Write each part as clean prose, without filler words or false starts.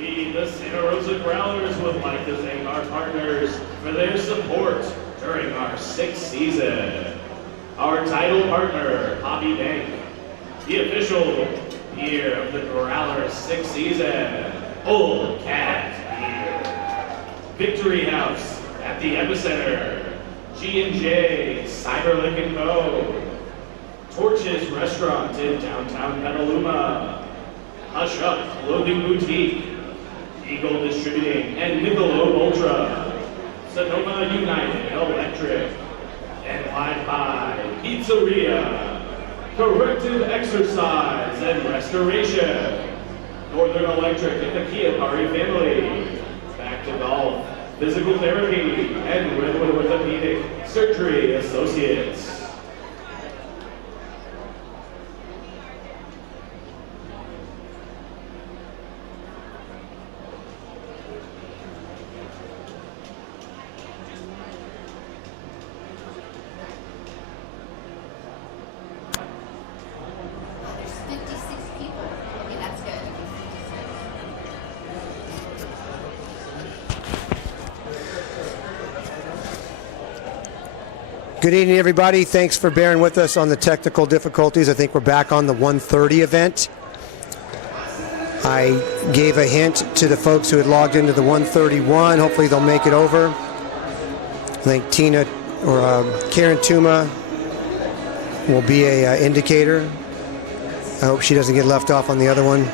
We, the Santa Rosa Growlers, would like to thank our partners for their support during our 6th season. Our title partner, Hobby Bank. The official beer of the Growlers' 6th season, Old Cat Beer. Victory House at the Epicenter. G&J Cyberlink & Co. Torches Restaurant in downtown Petaluma. Hush Up Clothing Boutique. Eagle Distributing and Michelob Ultra. Sonoma United Electric. NYPD Pizzeria. Corrective Exercise and Restoration. Northern Electric and the Chiapari family. Back to Golf. Physical Therapy and Redwood Orthopedic Surgery Associates. Good evening, everybody. Thanks for bearing with us on the technical difficulties. I think we're back on the 1:30 event. I gave a hint to the folks who had logged into the 1:31. Hopefully they'll make it over. I think Tina or Karen Tuma will be a indicator. I hope she doesn't get left off on the other one.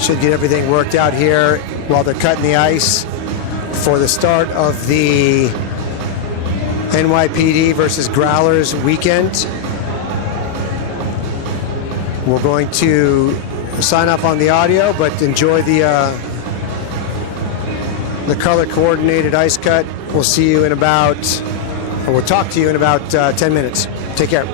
Should get everything worked out here while they're cutting the ice for the start of the NYPD versus Growlers weekend. We're going to sign off on the audio, but enjoy the color-coordinated ice cut. We'll see you in about, or we'll talk to you in about 10 minutes. Take care.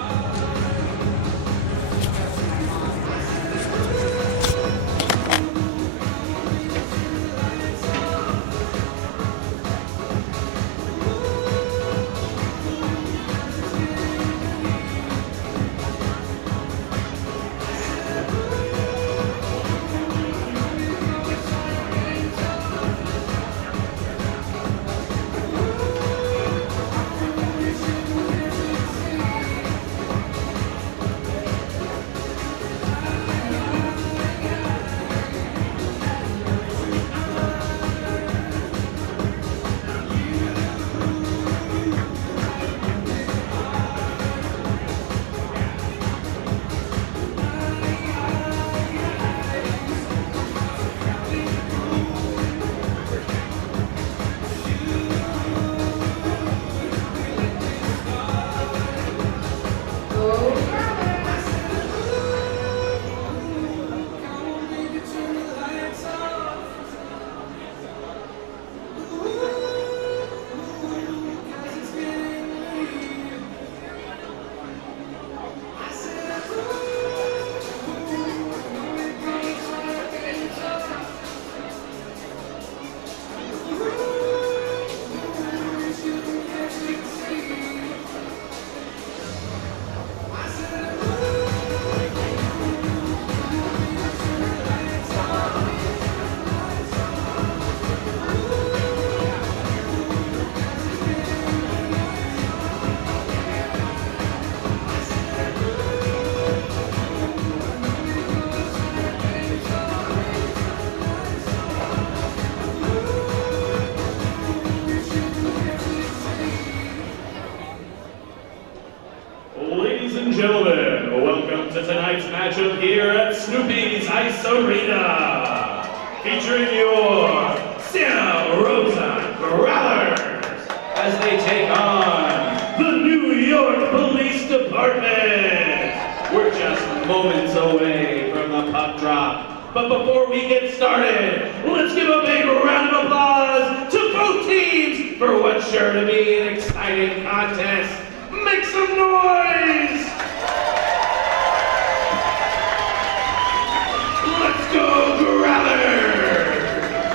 Gentlemen, welcome to tonight's matchup here at Snoopy's Ice Arena, featuring your Santa Rosa Growlers as they take on the New York Police Department. We're just moments away from the puck drop, but before we get started, let's give a big round of applause to both teams for what's sure to be an exciting contest. Make some noise! Let's go, Growlers!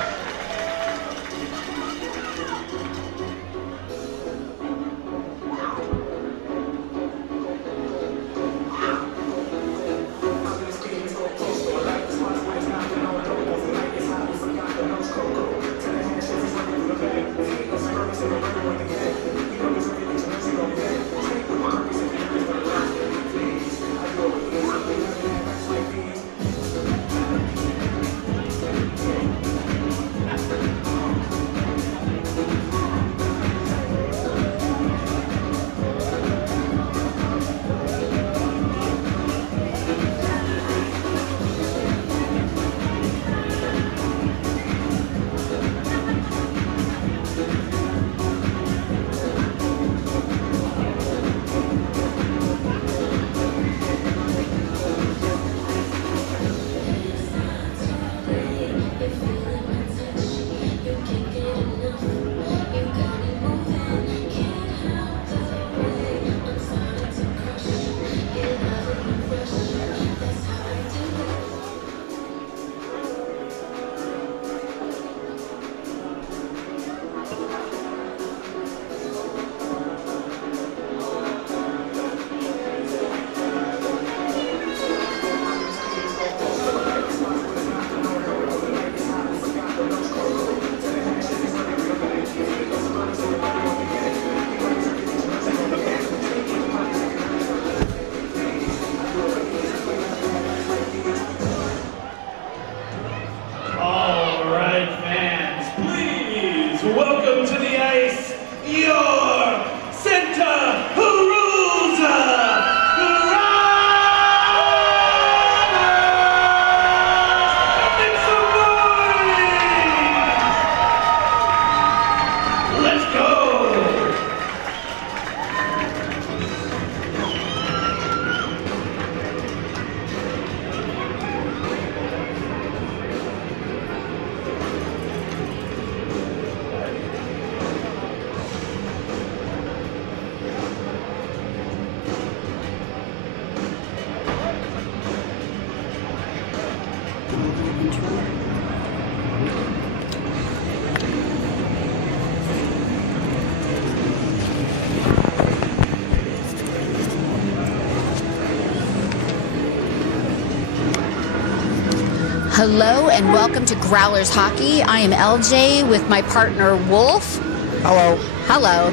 Hello and welcome to Growlers Hockey. I am LJ with my partner Wolf. Hello. Hello.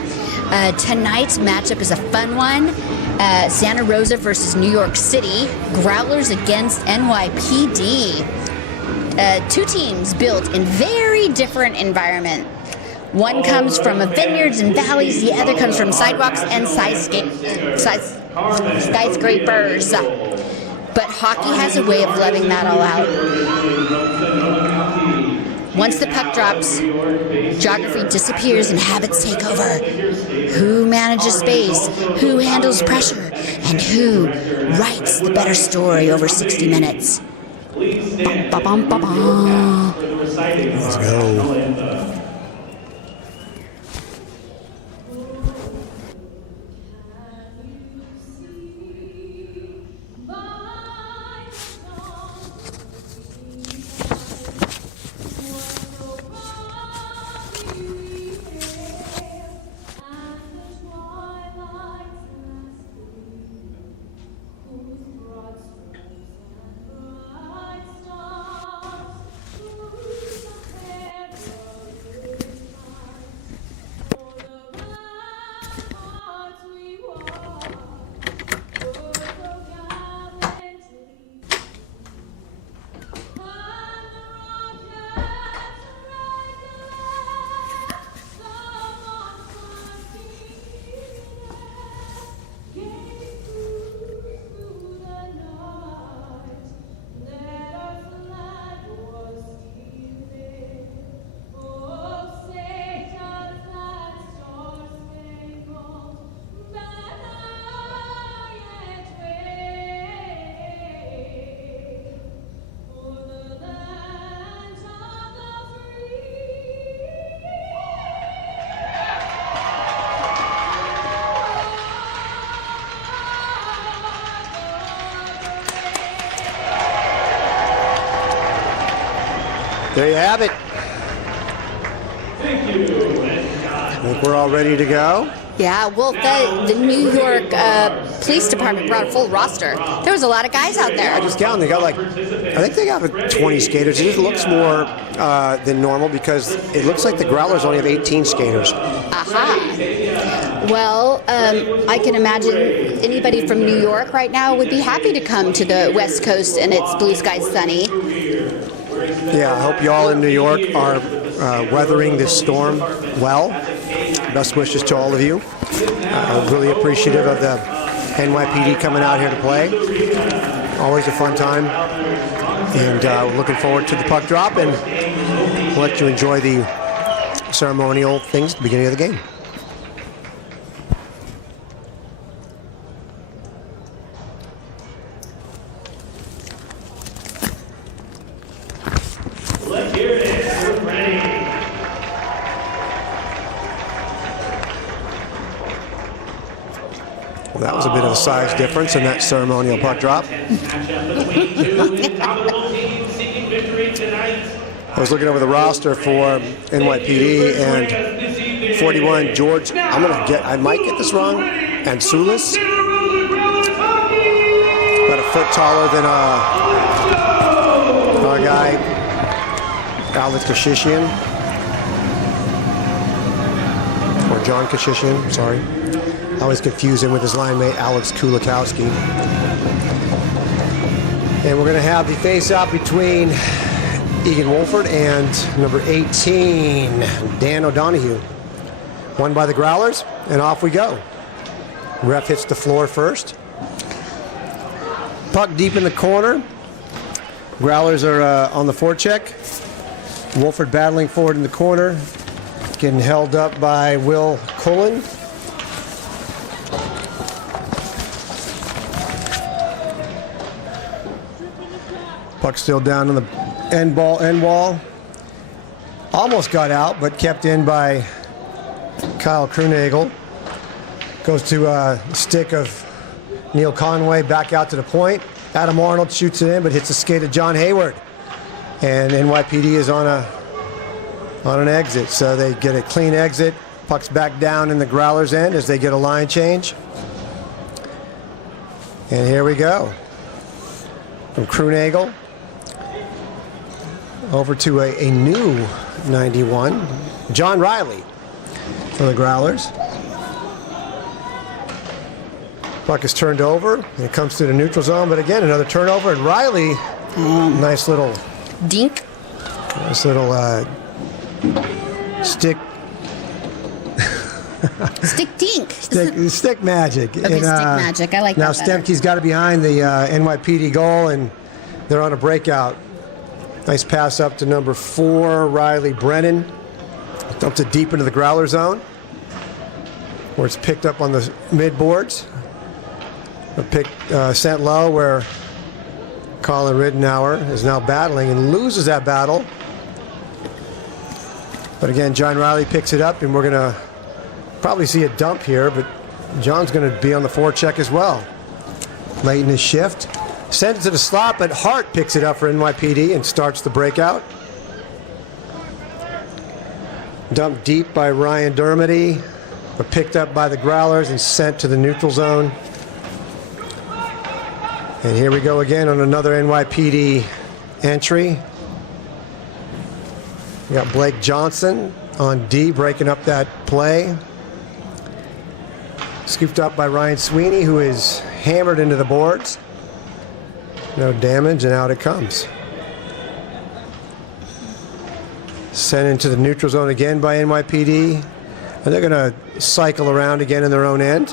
Tonight's matchup is a fun one. Santa Rosa versus New York City. Growlers against NYPD. Two teams built in very different environment. One comes from vineyards and valleys, the other comes from sidewalks and skyscrapers. But hockey has a way of letting that all out. Once the puck drops, geography disappears and habits take over. Who manages space, who handles pressure, and who writes the better story over 60 minutes? Ba-bum-ba-bum. Let's go. There you have it. Thank you. I think we're all ready to go. Yeah, well, the New York Police Department brought a full roster. There was a lot of guys out I there. just counted. They got I think they got 20 skaters. It just looks more than normal because it looks like the Growlers only have 18 skaters. Aha. Well, I can imagine anybody from New York right now would be happy to come to the West Coast and it's blue skies sunny. Yeah, I hope you all in New York are weathering this storm well. Best wishes to all of you. Really appreciative of the NYPD coming out here to play. Always a fun time. And looking forward to the puck drop, and we'll let you enjoy the ceremonial things at the beginning of the game. Let's hear it. We're ready. Well, that was a bit of a size difference in that ceremonial puck drop. I was looking over the roster for NYPD, and 41, George, I might get this wrong, and Sulis, about a foot taller than our guy, Alex Kashishian, or John Kashishian, sorry. I always confuse him with his line mate, Alex Kulikowski. And we're going to have the face-off between Egan Wolford and number 18, Dan O'Donohue. Won by the Growlers, and off we go. Ref hits the floor first. Puck deep in the corner. Growlers are on the forecheck. Wolford battling forward in the corner, getting held up by Will Cullen. Puck still down on the end wall. Almost got out, but kept in by Kyle Krunagel. Goes to a stick of Neil Conway back out to the point. Adam Arnold shoots it in, but hits the skate of John Hayward. And NYPD is on an exit, so they get a clean exit. Puck's back down in the Growlers' end as they get a line change. And here we go. From Krunagel. over to a new 91, John Riley for the Growlers. Puck is turned over, and it comes to the neutral zone, but again, another turnover, and Riley, nice little... Dink. Nice little stick... Stick dink. Stick magic. Okay, and, stick magic. I like now that better. Stemke's got it behind the NYPD goal, and they're on a breakout. Nice pass up to number 4, Riley Brennan. Dumps it deep into the Growler zone, where it's picked up on the mid boards. Sent low, where Colin Riddenauer is now battling and loses that battle. But again, John Riley picks it up, and we're going to probably see a dump here, but John's going to be on the forecheck as well. Late in his shift. Sends it to the slot, but Hart picks it up for NYPD and starts the breakout. Dumped deep by Ryan Dermody, but picked up by the Growlers and sent to the neutral zone. And here we go again on another NYPD entry. We got Blake Johnson on D, breaking up that play. Scooped up by Ryan Sweeney, who is hammered into the boards. No damage, and out it comes. Sent into the neutral zone again by NYPD. And they're going to cycle around again in their own end.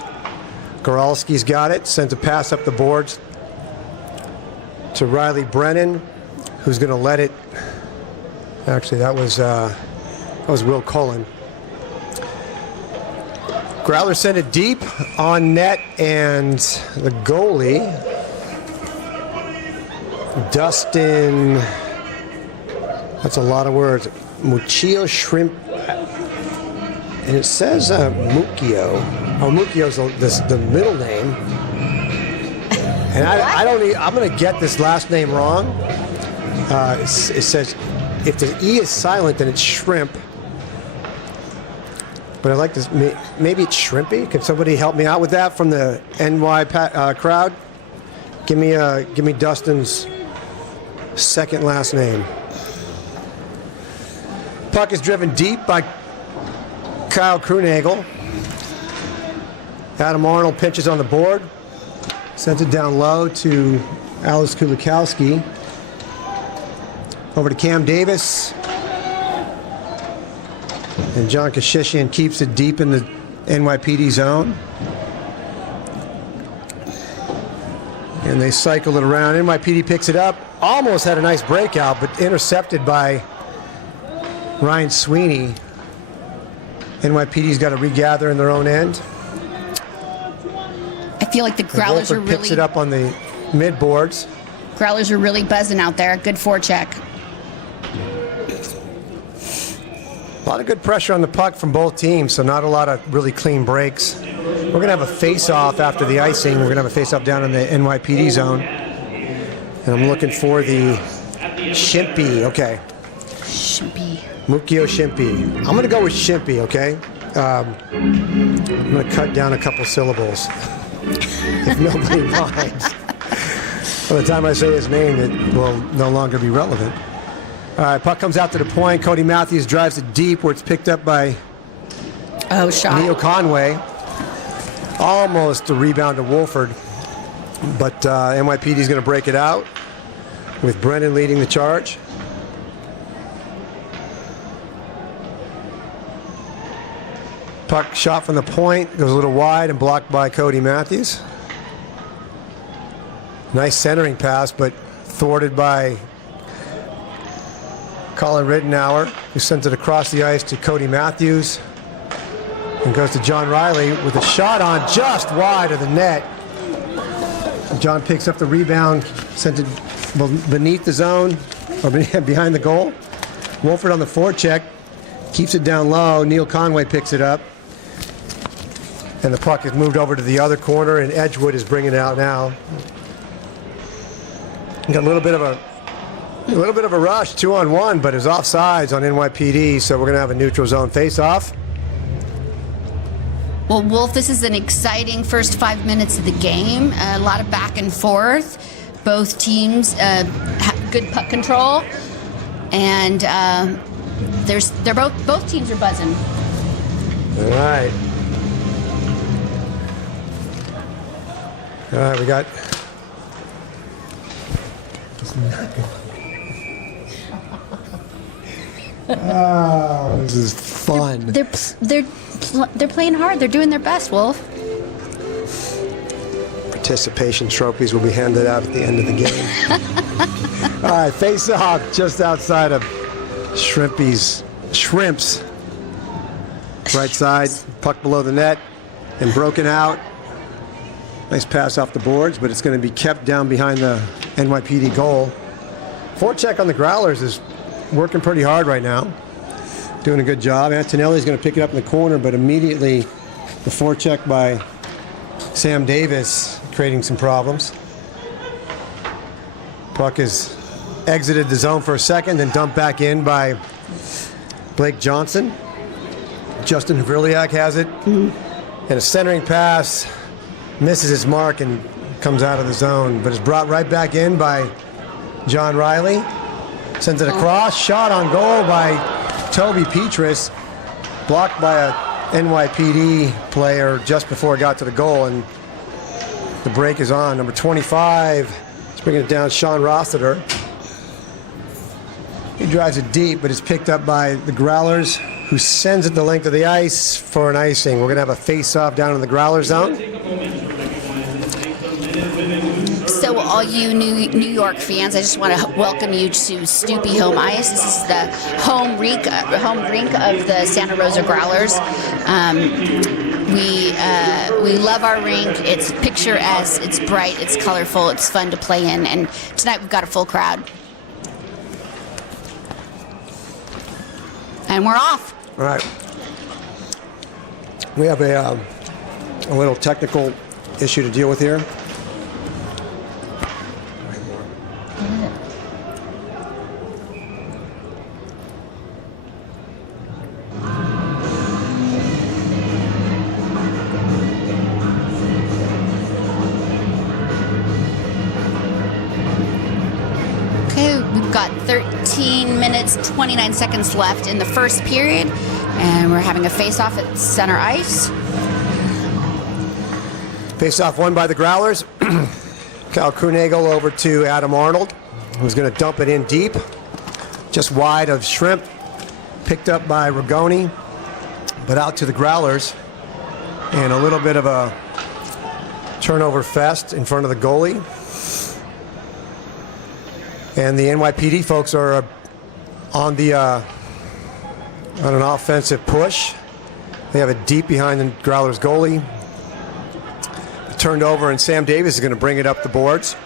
Goralski's got it. Sends a pass up the boards to Riley Brennan, who's going to let it. Actually, that was Will Cullen. Growlers send it deep on net, and the goalie, Dustin, that's a lot of words, Muccio Shrimp, and it says Muccio. Oh, Muccio's the middle name. And I'm going to get this last name wrong. It says, if the E is silent, then it's Shrimp. But I like this. Maybe it's Shrimpy. Can somebody help me out with that from the NY crowd? Give me Dustin's second last name. Puck is driven deep by Kyle Krunagel. Adam Arnold pitches on the board. Sends it down low to Alice Kulikowski. Over to Cam Davis. And John Kashishian keeps it deep in the NYPD zone. And they cycle it around. NYPD picks it up. Almost had a nice breakout, but intercepted by Ryan Sweeney. NYPD's got to regather in their own end. I feel like the Growlers are really... picks it up on the mid boards. Growlers are really buzzing out there. Good forecheck. A lot of good pressure on the puck from both teams, so not a lot of really clean breaks. We're going to have a face-off after the icing. We're going to have a face-off down in the NYPD zone. And I'm looking for the Shimpy. Okay. Shimpy. Muccio Shimpy. I'm going to go with Shimpy, okay? I'm going to cut down a couple syllables. If nobody minds. By the time I say his name, it will no longer be relevant. All right, puck comes out to the point. Cody Matthews drives it deep where it's picked up by Neil Conway. Almost a rebound to Wolford. But NYPD is going to break it out with Brennan leading the charge. Puck shot from the point, goes a little wide and blocked by Cody Matthews. Nice centering pass, but thwarted by Colin Riddenauer, who sends it across the ice to Cody Matthews. And goes to John Riley with a shot on just wide of the net. John picks up the rebound, sends it beneath the zone, or behind the goal. Wolford on the forecheck, keeps it down low. Neil Conway picks it up. And the puck is moved over to the other corner, and Edgewood is bringing it out now. Got a little bit of a rush, 2-on-1, but it's offsides on NYPD, so we're going to have a neutral zone face-off. Well, Wolf, this is an exciting first 5 minutes of the game. A lot of back and forth. Both teams have good puck control. and both teams are buzzing. All right. All right, we got. Oh, this is fun. They're playing hard. They're doing their best, Wolf. Participation trophies will be handed out at the end of the game. All right, face off just outside of Shrimp's. Right side, puck below the net, and broken out. Nice pass off the boards, but it's going to be kept down behind the NYPD goal. Forecheck on the Growlers is working pretty hard right now. Doing a good job. Antonelli's going to pick it up in the corner, but immediately the forecheck by Sam Davis creating some problems. Puck has exited the zone for a second, then dumped back in by Blake Johnson. Justin Havriliak has it. And a centering pass misses his mark and comes out of the zone, but is brought right back in by John Riley. Sends it across. Shot on goal by Toby Petrus. Blocked by a NYPD player just before it got to the goal, and the break is on. Number 25 is bringing it down, Sean Rossiter. He drives it deep, but is picked up by the Growlers, who sends it the length of the ice for an icing. We're going to have a face-off down in the Growler zone. So all you New York fans, I just want to welcome you to Snoopy Home Ice. This is the home rink of the Santa Rosa Growlers. We love our rink. It's picturesque, it's bright, it's colorful, it's fun to play in, and tonight we've got a full crowd. And we're off. All right. We have a little technical issue to deal with here. Got 13 minutes, 29 seconds left in the first period, and we're having a face-off at center ice. Face-off won by the Growlers. Kyle Krunagel over to Adam Arnold, who's going to dump it in deep, just wide of Shrimp. Picked up by Rigoni, but out to the Growlers. And a little bit of a turnover fest in front of the goalie. And the NYPD folks are on an offensive push. They have it deep behind the Growlers goalie. Turned over, and Sam Davis is going to bring it up the boards.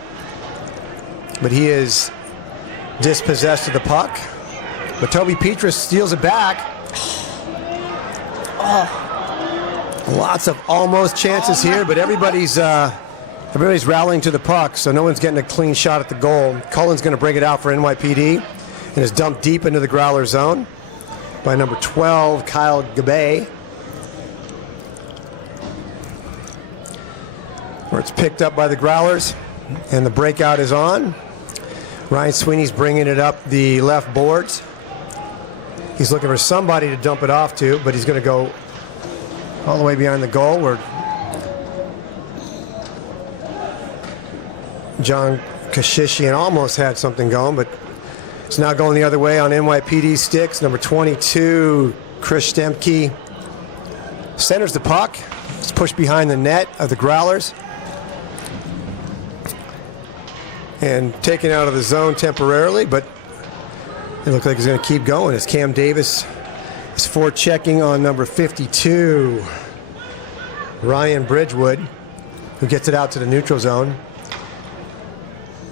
But he is dispossessed of the puck. But Toby Petrus steals it back. Oh. Lots of almost chances here, but everybody's rallying to the puck, so no one's getting a clean shot at the goal. Cullen's going to bring it out for NYPD, and is dumped deep into the Growler zone by number 12, Kyle Gabay. Where it's picked up by the Growlers, and the breakout is on. Ryan Sweeney's bringing it up the left boards. He's looking for somebody to dump it off to, but he's going to go all the way behind the goal where John Kashishian almost had something going, but it's now going the other way on NYPD sticks. Number 22, Chris Stemke, centers the puck. It's pushed behind the net of the Growlers and taken out of the zone temporarily, but it looks like he's going to keep going as Cam Davis is forechecking on number 52, Ryan Bridgewood, who gets it out to the neutral zone.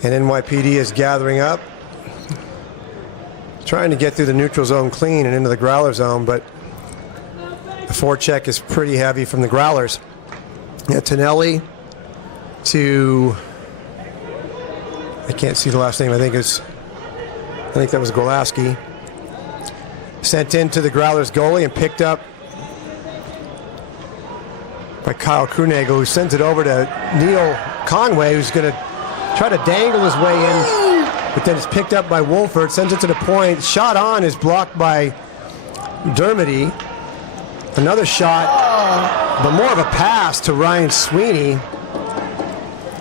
And NYPD is gathering up, trying to get through the neutral zone clean and into the Growler zone, but the forecheck is pretty heavy from the Growlers. Yeah, Tonelli to, I can't see the last name, I think that was Golaski. Sent into the Growlers goalie and picked up by Kyle Krunagel, who sends it over to Neil Conway, who's going to try to dangle his way in but then it's picked up by Wolford, sends it to the point. Shot on is blocked by Dermody. Another shot, but more of a pass to Ryan Sweeney.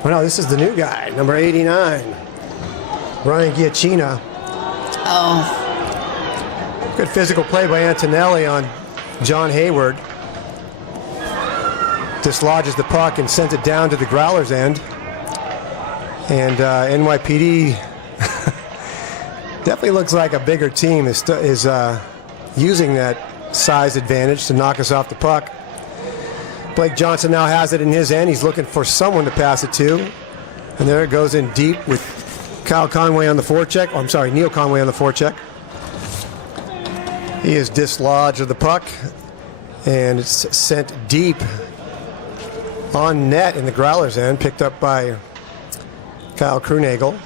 Oh no, this is the new guy, number 89, Ryan Giacchina. Oh. Good physical play by Antonelli on John Hayward. Dislodges the puck and sends it down to the Growlers' end. And NYPD definitely looks like a bigger team is using that size advantage to knock us off the puck. Blake Johnson now has it in his end. He's looking for someone to pass it to. And there it goes in deep with Kyle Conway on the forecheck. Oh, I'm sorry, Neil Conway on the forecheck. He is dislodged of the puck. And it's sent deep on net in the Growlers' end, picked up by Kyle Krunagel.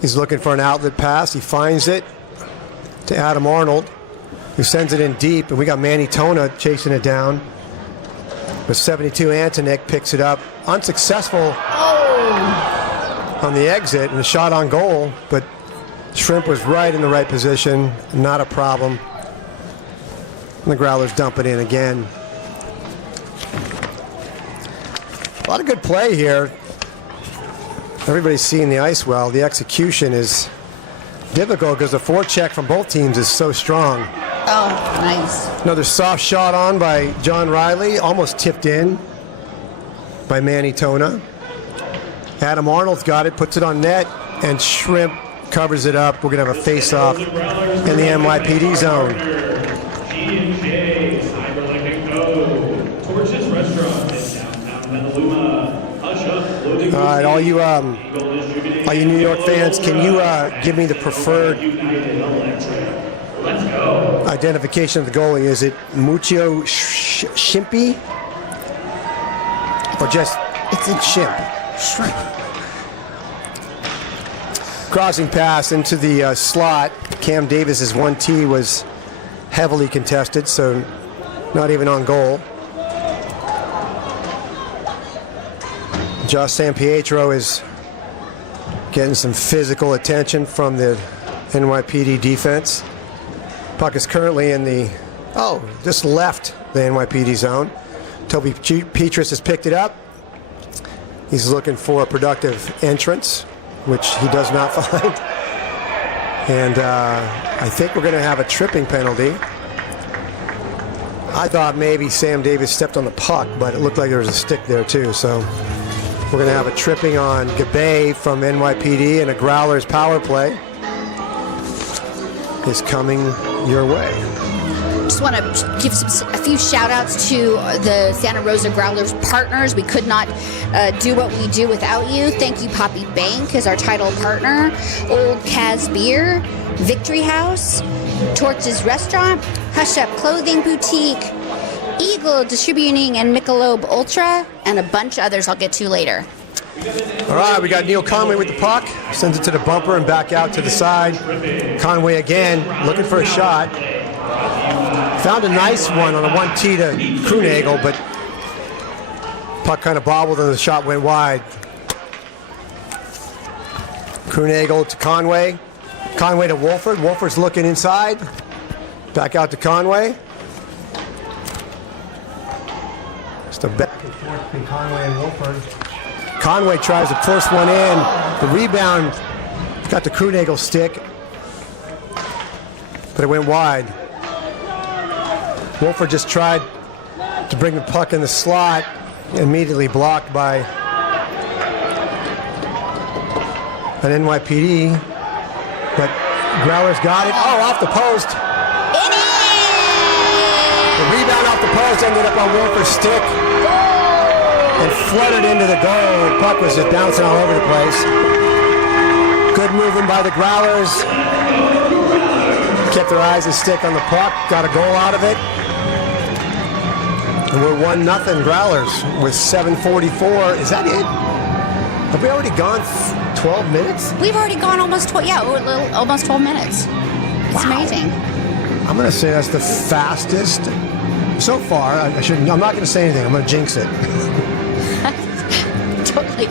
He's looking for an outlet pass. He finds it to Adam Arnold, who sends it in deep, and we got Manny Tona chasing it down. But 72 Antonik picks it up. Unsuccessful on the exit, and a shot on goal, but Shrimp was right in the right position. Not a problem. And the Growlers dump it in again. A lot of good play here. Everybody's seeing the ice well. The execution is difficult because the forecheck from both teams is so strong. Oh, nice. Another soft shot on by John Riley, almost tipped in by Manny Tona. Adam Arnold's got it, puts it on net, and Shrimp covers it up. We're going to have a face-off in the NYPD zone. All right, all you New York fans, can you give me the preferred identification of the goalie? Is it Muccio Shimpi or just Shrimp? Crossing pass into the slot. Cam Davis's 1T was heavily contested, so not even on goal. Josh Sampietro is getting some physical attention from the NYPD defense. Puck is currently in the, just left the NYPD zone. Toby Petrus has picked it up. He's looking for a productive entrance, which he does not find. And I think we're going to have a tripping penalty. I thought maybe Sam Davis stepped on the puck, but it looked like there was a stick there too. So we're going to have a tripping on Gabay from NYPD, and a Growlers power play is coming your way. Just want to give a few shout-outs to the Santa Rosa Growlers partners. We could not do what we do without you. Thank you, Poppy Bank, as our title partner. Old Kaz Beer, Victory House, Torches Restaurant, Hush Up Clothing Boutique, Eagle Distributing and Michelob Ultra, and a bunch of others I'll get to later. All right, we got Neil Conway with the puck. Sends it to the bumper and back out to the side. Conway again, looking for a shot. Found a nice one on a 1T to Krunagel, but puck kind of bobbled and the shot went wide. Krunagel to Conway. Conway to Wolford. Wolford's looking inside. Back out to Conway. Just a back and forth between Conway and Wolford. Conway tries to force one in. The rebound got the Krunagel stick, but it went wide. Wolford just tried to bring the puck in the slot, immediately blocked by an NYPD, but Growlers got it. Oh, off the post. The rebound off the post ended up on Wolford's stick and flooded into the goal. The puck was just bouncing all over the place. Good movement by the Growlers. Kept their eyes and stick on the puck, got a goal out of it. And we're 1-0 Growlers with 7:44. Is that it? Have we already gone 12 minutes? We've already gone almost 12 minutes. It's amazing. I'm going to say that's the fastest so far. I'm not going to say anything. I'm going to jinx it. Totally.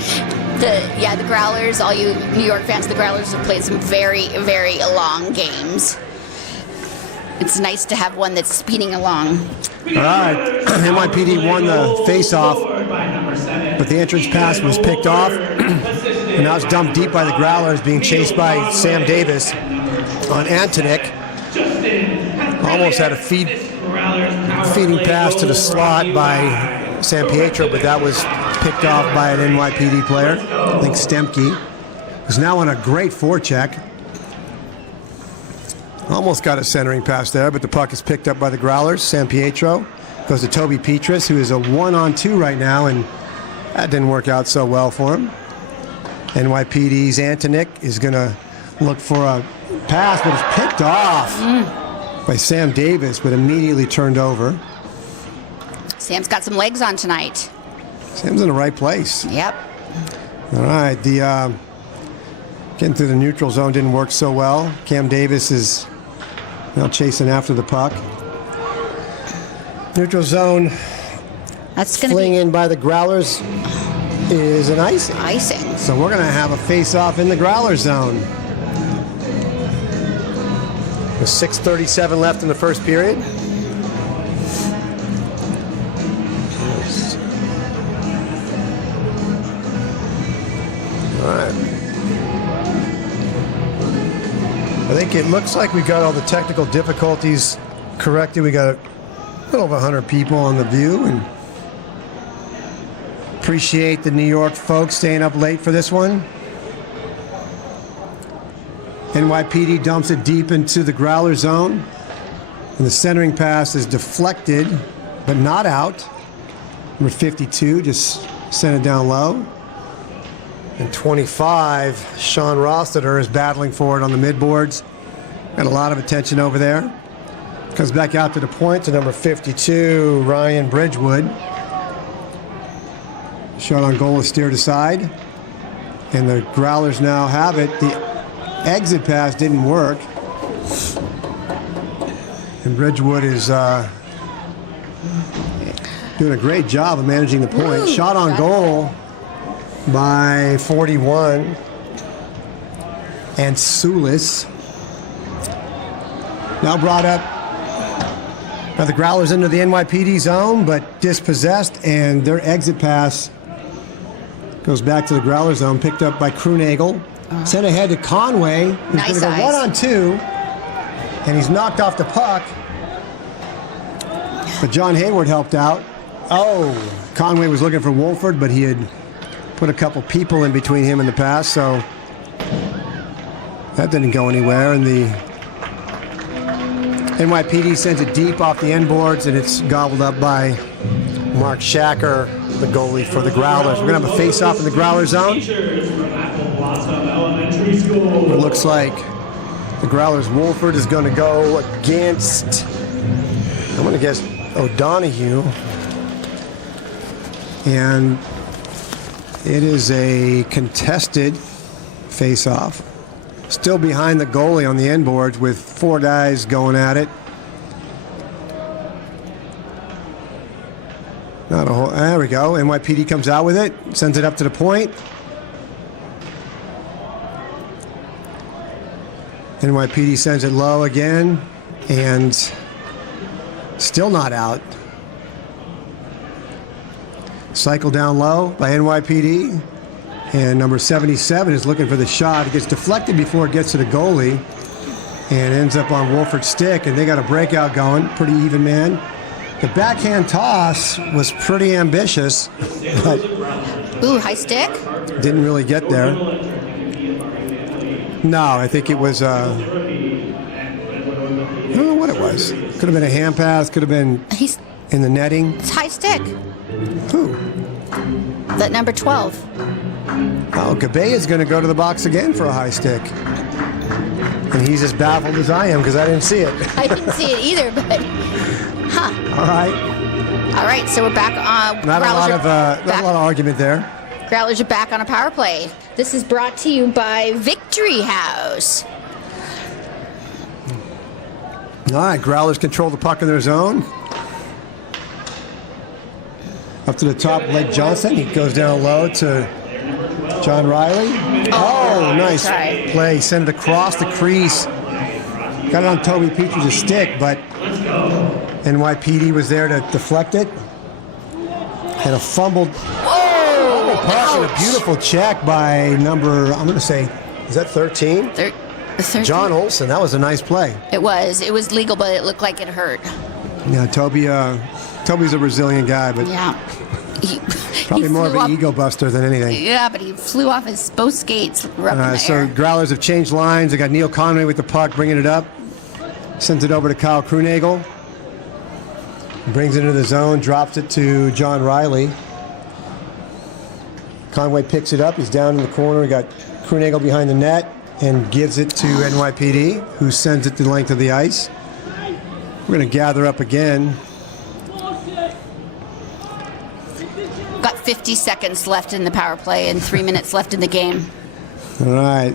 The Growlers, all you New York fans, the Growlers have played some very, very long games. It's nice to have one that's speeding along. All right, NYPD won the face-off, but the entrance pass was picked off, and now it's dumped deep by the Growlers, being chased by Sam Davis on Antonik. Almost had a feeding pass to the slot by San Pietro, but that was picked off by an NYPD player, I think Stemke, who's now on a great forecheck. Almost got a centering pass there, but the puck is picked up by the Growlers. San Pietro goes to Toby Petrus, who is a 1-on-2 right now, and that didn't work out so well for him. NYPD's Antonik is going to look for a pass, but it's picked off by Sam Davis, but immediately turned over. Sam's got some legs on tonight. Sam's in the right place. Yep. All right, the getting through the neutral zone didn't work so well. Cam Davis is now chasing after the puck. Neutral zone. That's going to fling be in by the Growlers is an icing. icing. So we're going to have a face-off in the Growler zone. With 6:37 left in the first period. All right. I think it looks like we got all the technical difficulties corrected. We got a little over 100 people on the view, and appreciate the New York folks staying up late for this one. NYPD dumps it deep into the Growler zone, and the centering pass is deflected, but not out. Number 52 just sent it down low. And 25, Sean Rossiter, is battling for it on the midboards. Got a lot of attention over there. Comes back out to the point to number 52, Ryan Bridgewood. Shot on goal is steered aside. And the Growlers now have it. The exit pass didn't work. And Bridgewood is doing a great job of managing the point. Shot on goal by 41. And Sulis. Now brought up by the Growlers into the NYPD zone, but dispossessed, and their exit pass goes back to the Growler zone, picked up by Krunagel. Sent ahead to Conway, who's Nice going to go eyes. 1-on-2, and he's knocked off the puck. But John Hayward helped out. Oh, Conway was looking for Wolford, but he had put a couple people in between him and the pass, so that didn't go anywhere. And the NYPD sends it deep off the end boards, and it's gobbled up by Mark Shacker, the goalie for the Growlers. We're going to have a face-off in the Growler zone. It looks like the Growlers' Wolford is going to go against, I'm going to guess, O'Donohue. And it is a contested face-off. Still behind the goalie on the end boards with 4 guys going at it. Not a whole, there we go. NYPD comes out with it, sends it up to the point. NYPD sends it low again, and still not out. Cycle down low by NYPD, and number 77 is looking for the shot. It gets deflected before it gets to the goalie, and ends up on Wolford's stick, and they got a breakout going. Pretty even man. The backhand toss was pretty ambitious, but Ooh, high stick. didn't really get there. No, I think it was, I don't know what it was. Could have been a hand pass, could have been He's in the netting. it's high stick. Who? That number 12. Oh, Gabe is going to go to the box again for a high stick. And he's as baffled as I am because I didn't see it. I didn't see it either, but All right. all right. So we're back on. Not a lot of argument there. Growlers are back on a power play. This is brought to you by Victory House. All right, Growlers control the puck in their zone. Up to the top, Blake Johnson. He goes down low to John Riley. Oh, nice try. play. Sent it across the crease. Got it on Toby Peters' stick, but NYPD was there to deflect it. Had a fumbled puck and a beautiful check by number, I'm going to say, is that 13? 13. John Olson. That was a nice play. It was legal, but it looked like it hurt. Yeah, Toby's a resilient guy, but Yeah. probably more of flew an ego buster than anything. Yeah, but he flew off his both skates. So Growlers have changed lines. They got Neil Conway with the puck, bringing it up. Sends it over to Kyle Krunagel. Brings it into the zone, drops it to John Riley. Conway picks it up. He's down in the corner. We got Krunagel behind the net and gives it to NYPD, who sends it the length of the ice. We're going to gather up again. Got 50 seconds left in the power play and 3 minutes left in the game. All right.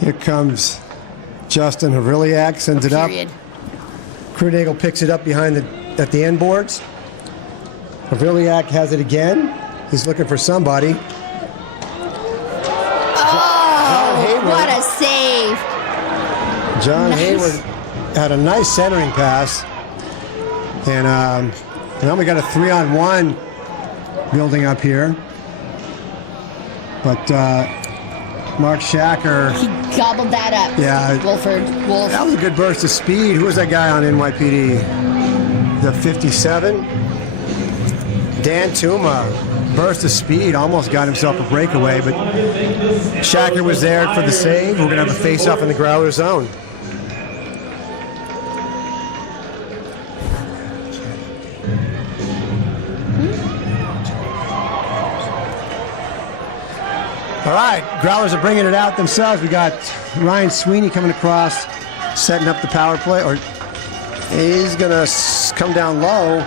Here comes Justin Havrilyak, sends it up. Krunagel picks it up at the end boards. Havrilyak has it again. He's looking for somebody. Oh, what a save. John Nice. Hayward had a nice centering pass. And now we got a 3-on-1 building up here. But Mark Shacker. He gobbled that up. Yeah. Wolf. That was a good burst of speed. Who was that guy on NYPD? The 57? Dan Tuma. Burst of speed. Almost got himself a breakaway, but Shacker was there for the save. We're going to have a face-off in the Growler zone. All right, Growlers are bringing it out themselves. We got Ryan Sweeney coming across, setting up the power play, or he's going to come down low.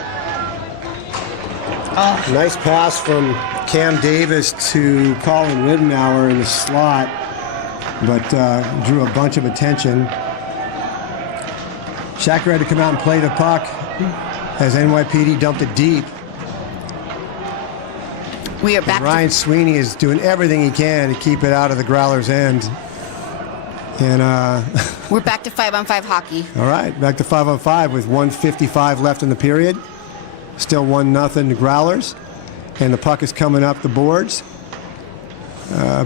Nice pass from Cam Davis to Colin Riddenauer in the slot, but drew a bunch of attention. Shacker had to come out and play the puck as NYPD dumped it deep. We are back. Ryan Sweeney is doing everything he can to keep it out of the Growlers' end. And We're back to 5-on-5 hockey. all right, back to 5-on-5 with 1:55 left in the period. Still 1-0 to Growlers. And the puck is coming up the boards.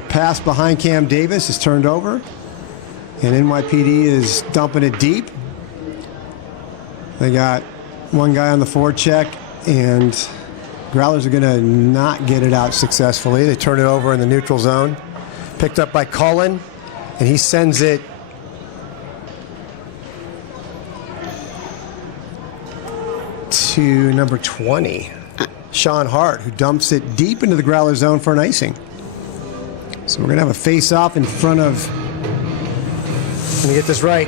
Pass behind Cam Davis is turned over. And NYPD is dumping it deep. They got one guy on the forecheck, and Growlers are going to not get it out successfully. They turn it over in the neutral zone. Picked up by Cullen, and he sends it to number 20, Sean Hart, who dumps it deep into the Growler zone for an icing. So we're going to have a face-off in front of, let me get this right,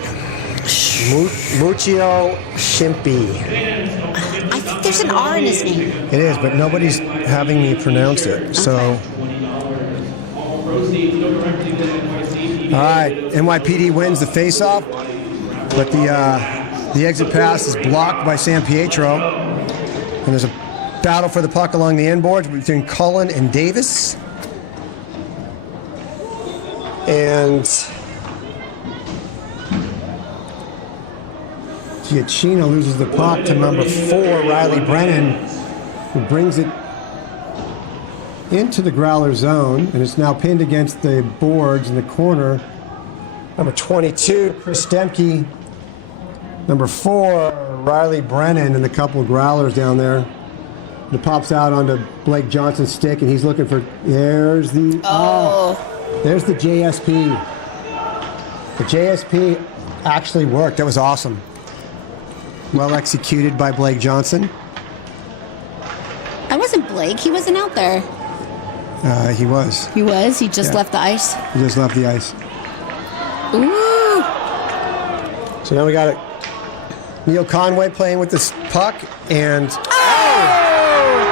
Muccio Shimpi. I think there's an R in his name. It is, but nobody's having me pronounce it. So, all right, NYPD wins the face-off, but the exit pass is blocked by San Pietro, and there's a battle for the puck along the end boards between Cullen and Davis. And Giacchino loses the puck to number 4, Riley Brennan, who brings it into the Growler zone, and it's now pinned against the boards in the corner. Number 22, Chris Stemke. Number 4, Riley Brennan, and a couple of Growlers down there. It pops out onto Blake Johnson's stick, and he's looking for, there's the JSP. The JSP actually worked. That was awesome. Well executed by Blake Johnson. That wasn't Blake. He wasn't out there. He was. He was? He just left the ice? He just left the ice. Ooh. So now we got Neil Conway playing with this puck, and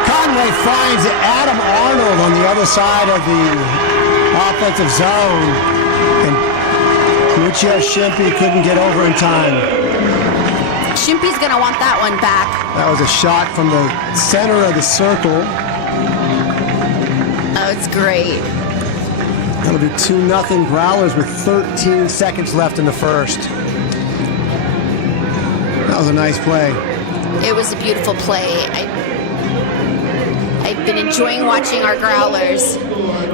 Conway finds Adam Arnold on the other side of the offensive zone, and Muccio Shimpi couldn't get over in time. Shimpi's going to want that one back. That was a shot from the center of the circle. Oh, it's great. It'll be 2-0 Growlers with 13 seconds left in the first. That was a nice play. It was a beautiful play. I've been enjoying watching our Growlers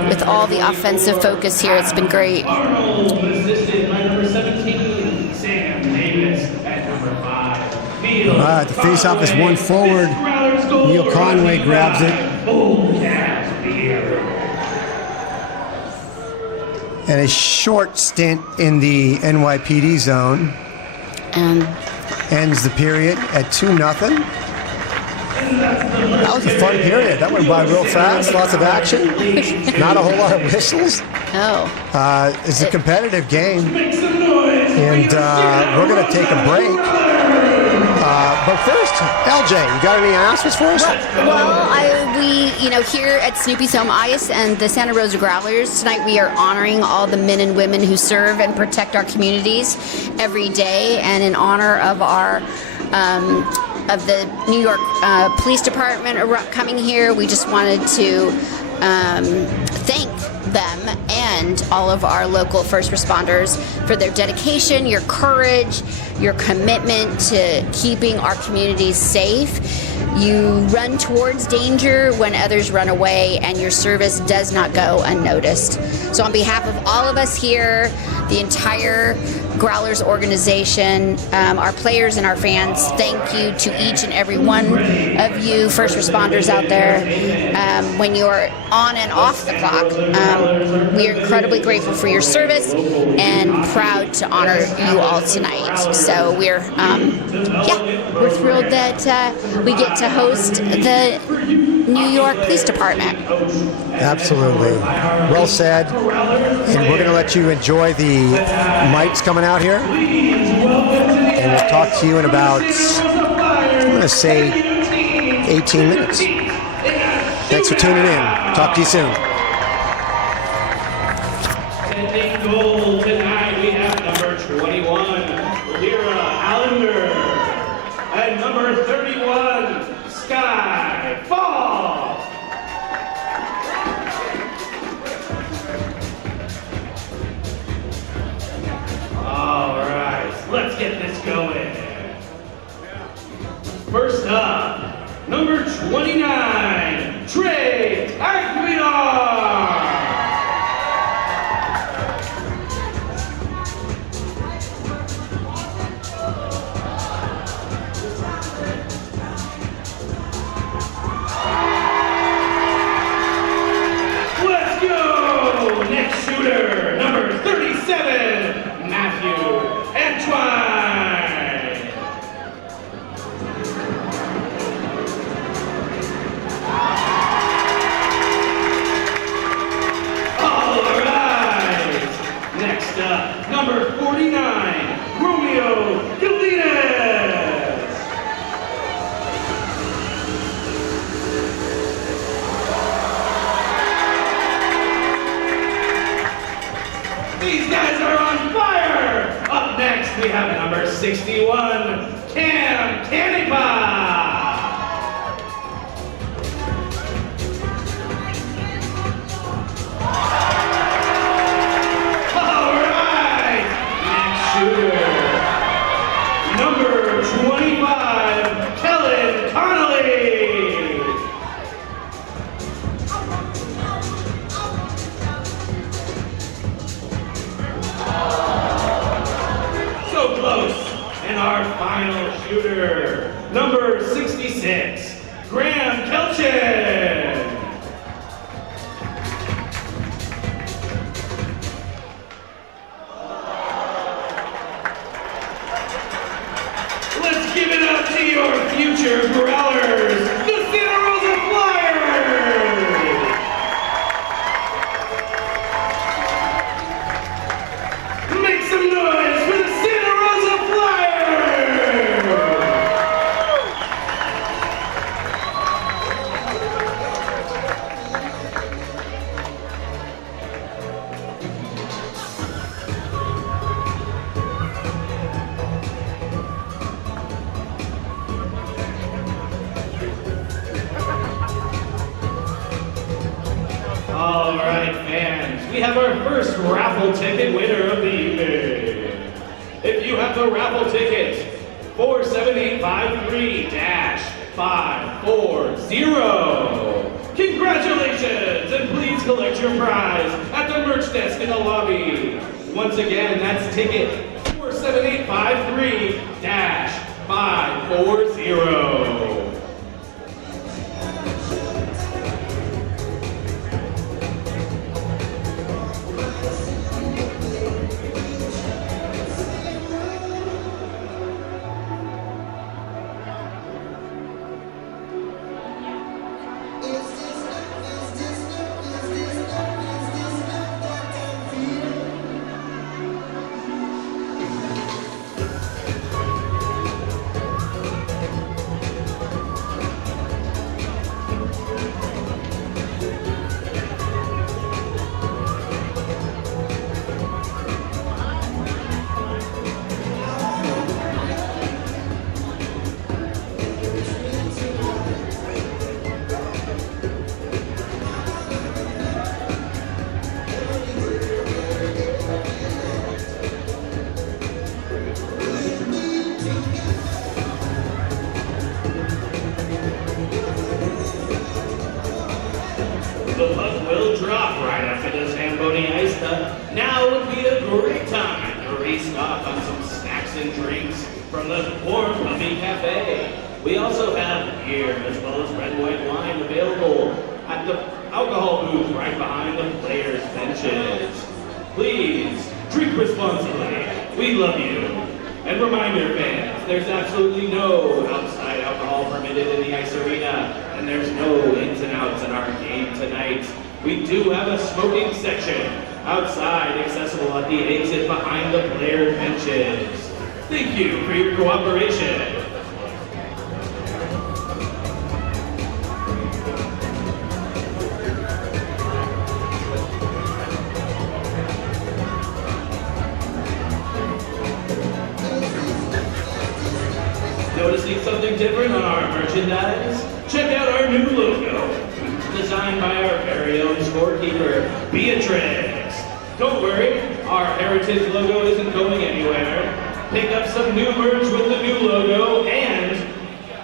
with all the offensive focus here. It's been great. Arnold assisted by number 17, Sam Davis at number 5. All right, the face-off is one forward. Neil Conway grabs it. And a short stint in the NYPD zone. And ends the period at 2-0. That was a fun period. That went by real fast. Lots of action. Not a whole lot of whistles. oh, It's a competitive game. And we're going to take a break. But first, LJ, you got any announcements for us? well, we here at Snoopy's Home Ice and the Santa Rosa Growlers tonight, we are honoring all the men and women who serve and protect our communities every day, and in honor of our of the New York Police Department coming here, we just wanted to thank them and all of our local first responders for their dedication, your courage, your commitment to keeping our communities safe. You run towards danger when others run away, and your service does not go unnoticed. So on behalf of all of us here, the entire Growlers organization, our players and our fans, thank you to each and every one of you first responders out there. When you're on and off the clock, we are incredibly grateful for your service and proud to honor you all tonight. So we're thrilled that we get to host the New York Police Department. Absolutely. Well said. And we're going to let you enjoy the mics coming out here. And we'll talk to you in about, I'm going to say, 18 minutes. Thanks for tuning in. Talk to you soon. Sending goal tonight, we have number 21, Lyra Allender, and number 31, Sky Fall. All right, let's get this going. First up, number 29, Trey Aguilar. Let's go! Next shooter, number 37, Matthew Antwine. All right. Next up, number 49, Romeo Galinas. These guys are on fire! Up next, we have number 61, Cam Canepa. All right! Next shooter, number 25, Kellen Connolly. So close. And our final shooter, number 66, Graham Kelchin. Let's give it up to your future Growlers, the Santa Rosa Flyers. Make some noise for the Santa Rosa Flyers! we have our first raffle ticket winner of the evening. If you have the raffle ticket, 47853-540. Congratulations, and please collect your prize at the merch desk in the lobby. Once again, that's ticket 47853-540. The puck will drop right after the Zamboni ice up. Now would be a great time to restock on some snacks and drinks from the Warm Puppy Cafe. We also have beer as well as red white wine available at the alcohol booth right behind the players' benches. Please drink responsibly. We love you. And reminder, fans, there's absolutely no outside alcohol permitted in the ice arena, and there's no ins and outs in our game tonight. We do have a smoking section outside, accessible at the exit behind the player benches. Thank you for your cooperation. Noticing something different on our merchandise? Check out our new logo, designed by our very own scorekeeper, Beatrix. Don't worry, our heritage logo isn't going anywhere. Pick up some new merch with the new logo and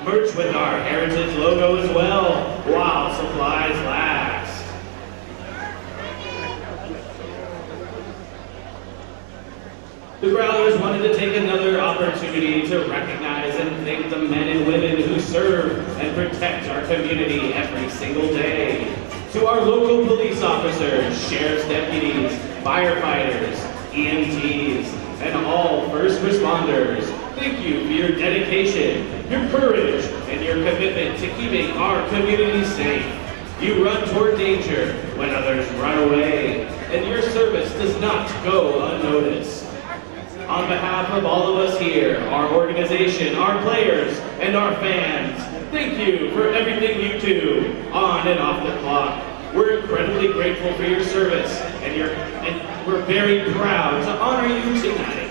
merch with our heritage logo as well, while supplies last. The Growlers wanted to take another opportunity to recognize and thank the men and women who serve and protect our community every single day. To our local police officers, sheriff's deputies, firefighters, EMTs, and all first responders, thank you for your dedication, your courage, and your commitment to keeping our community safe. You run toward danger when others run away, and your service does not go unnoticed. On behalf of all of us here, our organization, our players, and our fans, thank you for everything you do on and off the clock. We're incredibly grateful for your service, and we're very proud to honor you tonight.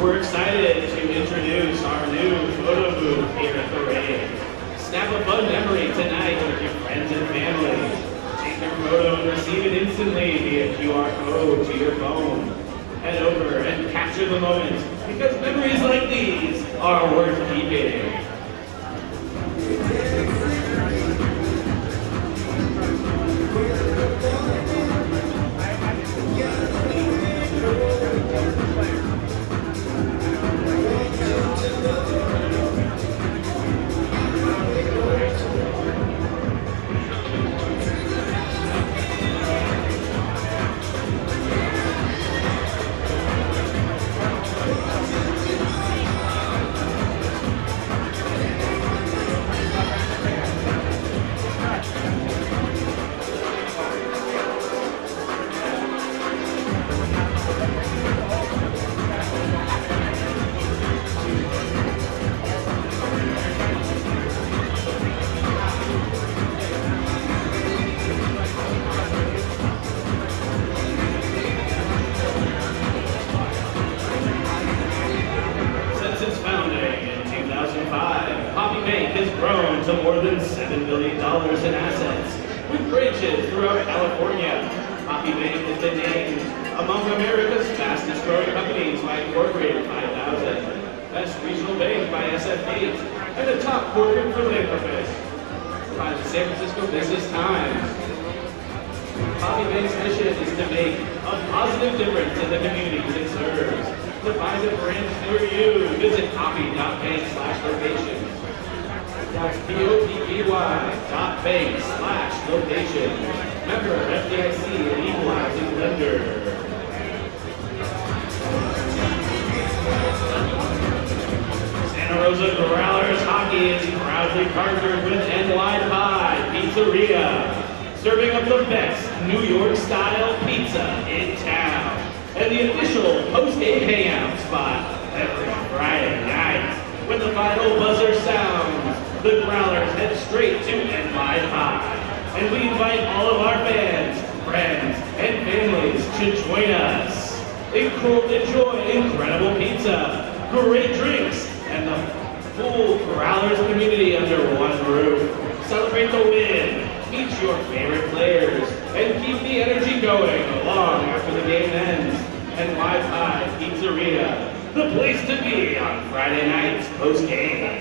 We're excited to introduce our new photo booth here at the Rave. Snap a fun memory tonight with your friends and family. Take your photo and receive it instantly via QR code to your phone. Head over and capture the moment because memories like these are worth keeping. To more than $7 billion in assets, with branches throughout California. Hockey Bank has been named among America's fastest growing companies by Incorporated 5000, Best Regional Bank by SF8, and the top corporate philanthropist by the San Francisco Business Times. Hockey Bank's mission is to make a positive difference in the communities it serves. To find a branch near you, visit hockey.bank/location. That's POPPY.bank/location. Member FDIC and equalizing lender. Santa Rosa Growlers Hockey is proudly partnered with NYPD Pizzeria, serving up the best New York-style pizza in town, and the official post-game hangout spot every Friday night. When the final buzzer sounds, the Growlers head straight to NYPD, and we invite all of our fans, friends, and families to join us. Enjoy incredible pizza, great drinks, and the full Growlers community under one roof. Celebrate the win, meet your favorite players, and keep the energy going long after the game ends. NYPD Pizzeria, the place to be on Friday nights post-game.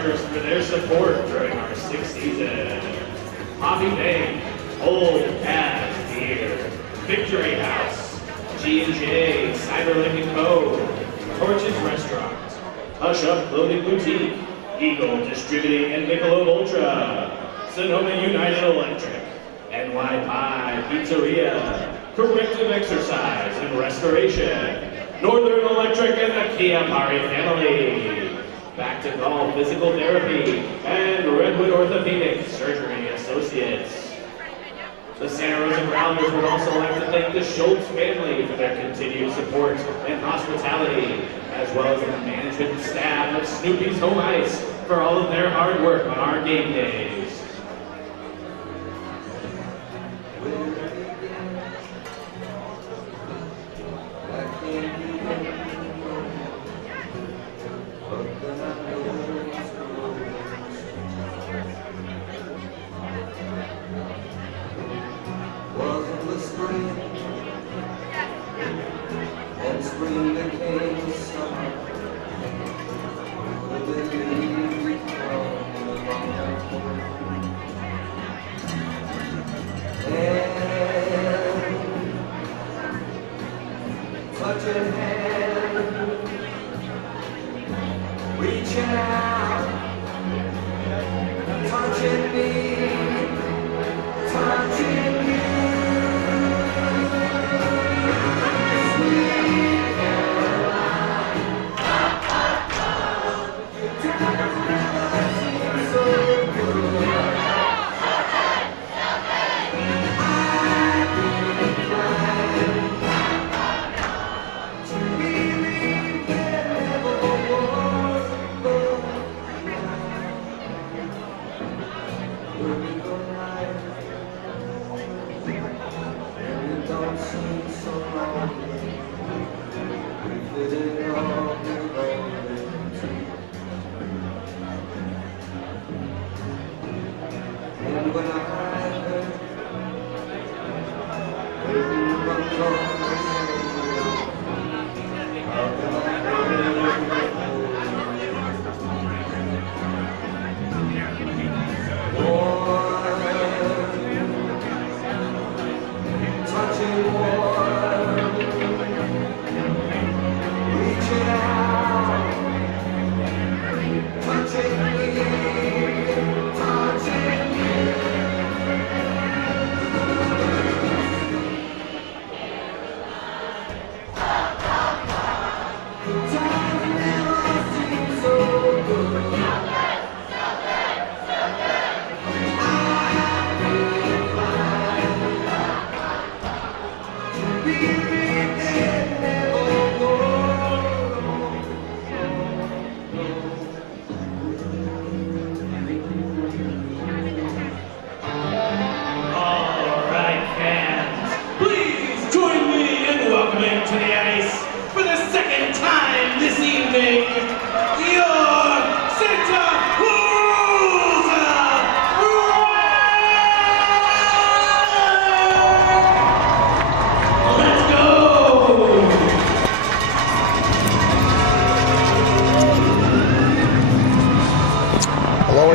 partners for their support during our sixth season. Hobby Bank, Old as Beer, Victory House, G&J, Cyberlink & Co., Torches Restaurant, Hush Up Clothing Boutique, Eagle Distributing and Michelob Ultra, Sonoma United Electric, NYPD Pizzeria, Corrective Exercise and Restoration, Northern Electric and the Chiapari family, Back to Golf Physical Therapy, and Redwood Orthopedic Surgery Associates. The Santa Rosa Growlers would also like to thank the Schultz family for their continued support and hospitality, as well as the management and staff of Snoopy's Home Ice for all of their hard work on our game days.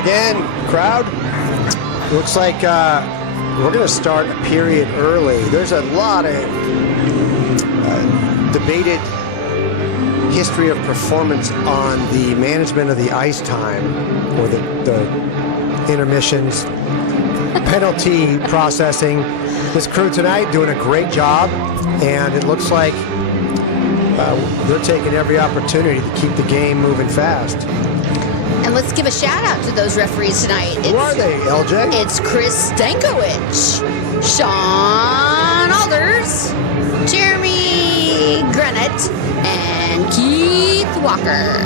Again, crowd, looks like we're going to start a period early. There's a lot of debated history of performance on the management of the ice time, or the intermissions, penalty processing. This crew tonight doing a great job, and it looks like they're taking every opportunity to keep the game moving fast. And let's give a shout out to those referees tonight. Who are they, LJ? It's Chris Stankiewicz, Sean Alders, Jeremy Grenett, and Keith Walker.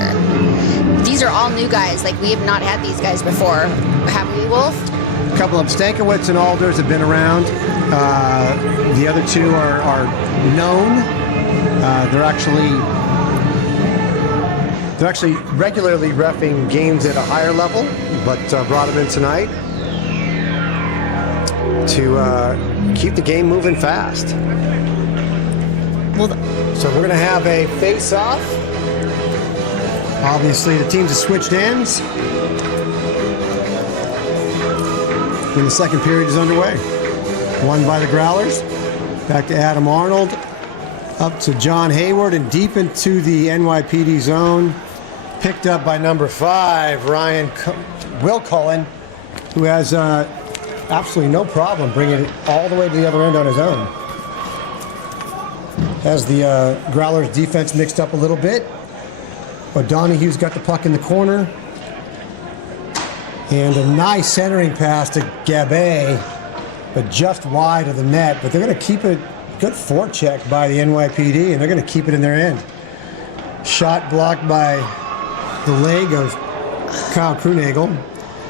These are all new guys. Like, we have not had these guys before. Have we, Wolf? A couple of Stankiewicz and Alders have been around. The other two are known. They're actually regularly reffing games at a higher level, but brought them in tonight to keep the game moving fast. So we're going to have a face-off. Obviously, the teams have switched ends. And the second period is underway. Won by the Growlers. Back to Adam Arnold. Up to John Hayward and deep into the NYPD zone. Picked up by number 5, Will Cullen, who has absolutely no problem bringing it all the way to the other end on his own. Has the Growlers defense mixed up a little bit. O'Donoghue's got the puck in the corner. And a nice centering pass to Gabay, but just wide of the net. But they're going to keep it, good forecheck by the NYPD, and they're going to keep it in their end. Shot blocked by the leg of Kyle Krunagel.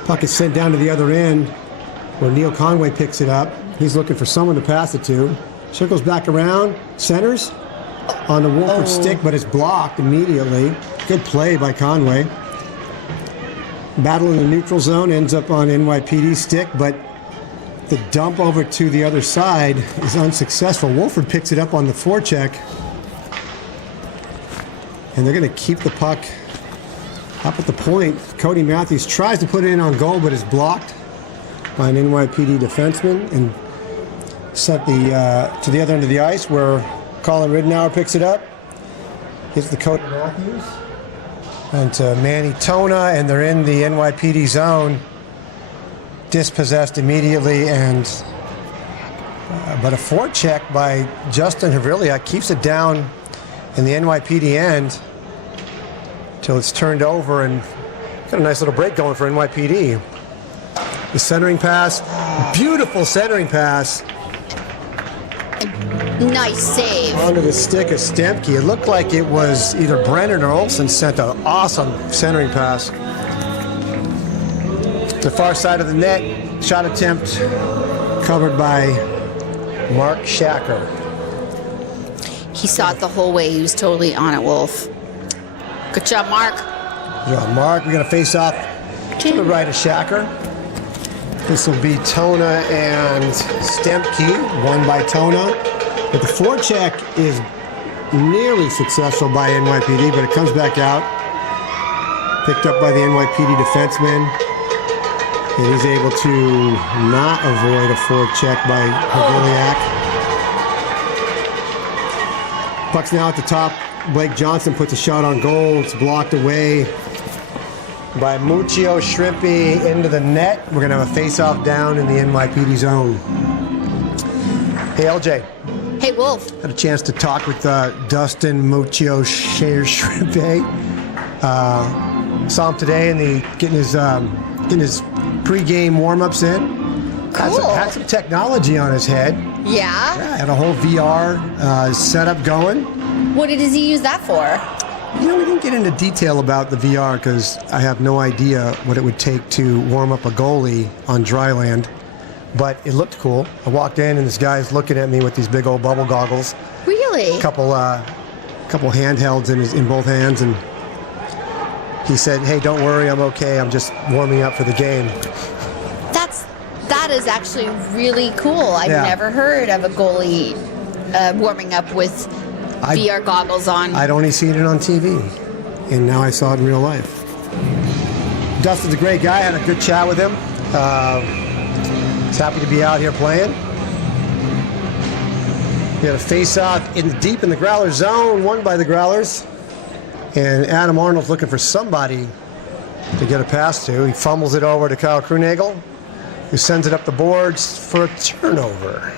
Puck is sent down to the other end where Neil Conway picks it up. He's looking for someone to pass it to. Circles back around, centers on the Wolford stick, but it's blocked immediately. Good play by Conway. Battle in the neutral zone, ends up on NYPD stick, but the dump over to the other side is unsuccessful. Wolford picks it up on the forecheck, and they're going to keep the puck up at the point. Cody Matthews tries to put it in on goal, but is blocked by an NYPD defenseman and sent to the other end of the ice where Colin Ridenour picks it up. Gets the Cody Matthews and to Manny Tona, and they're in the NYPD zone. Dispossessed immediately, and but a forecheck by Justin Havrilia keeps it down in the NYPD end till it's turned over, and got a nice little break going for NYPD. The centering pass, beautiful centering pass. Nice save. Onto the stick of Stemke. It looked like it was either Brennan or Olsen sent an awesome centering pass. The far side of the net, shot attempt covered by Mark Shacker. He saw it the whole way. He was totally on it, Wolf. Good job, Mark. Yeah, Mark, we're going to face off to the right of Shacker. This will be Tona and Stemke, won by Tona. But the forecheck is nearly successful by NYPD, but it comes back out. Picked up by the NYPD defenseman. And he's able to not avoid a forecheck by Haviliak. Puck's now at the top. Blake Johnson puts a shot on goal. It's blocked away by Muccio Shrimpy into the net. We're going to have a face-off down in the NYPD zone. Hey, LJ. Hey, Wolf. Had a chance to talk with Dustin Muccio Shrimpy. Saw him today, and getting his pre-game warm-ups in. Cool. Had some technology on his head. Yeah? Yeah, had a whole VR setup going. What does he use that for? You know, we didn't get into detail about the VR because I have no idea what it would take to warm up a goalie on dry land. But it looked cool. I walked in and this guy's looking at me with these big old bubble goggles. Really? A couple handhelds in both hands, and he said, "Hey, don't worry, I'm okay. I'm just warming up for the game." That is actually really cool. I've never heard of a goalie warming up with VR goggles on. I'd only seen it on TV, and now I saw it in real life. Dustin's a great guy. I had a good chat with him. He's happy to be out here playing. We had a face-off deep in the Growler zone, won by the Growlers. And Adam Arnold's looking for somebody to get a pass to. He fumbles it over to Kyle Krunagel, who sends it up the boards for a turnover.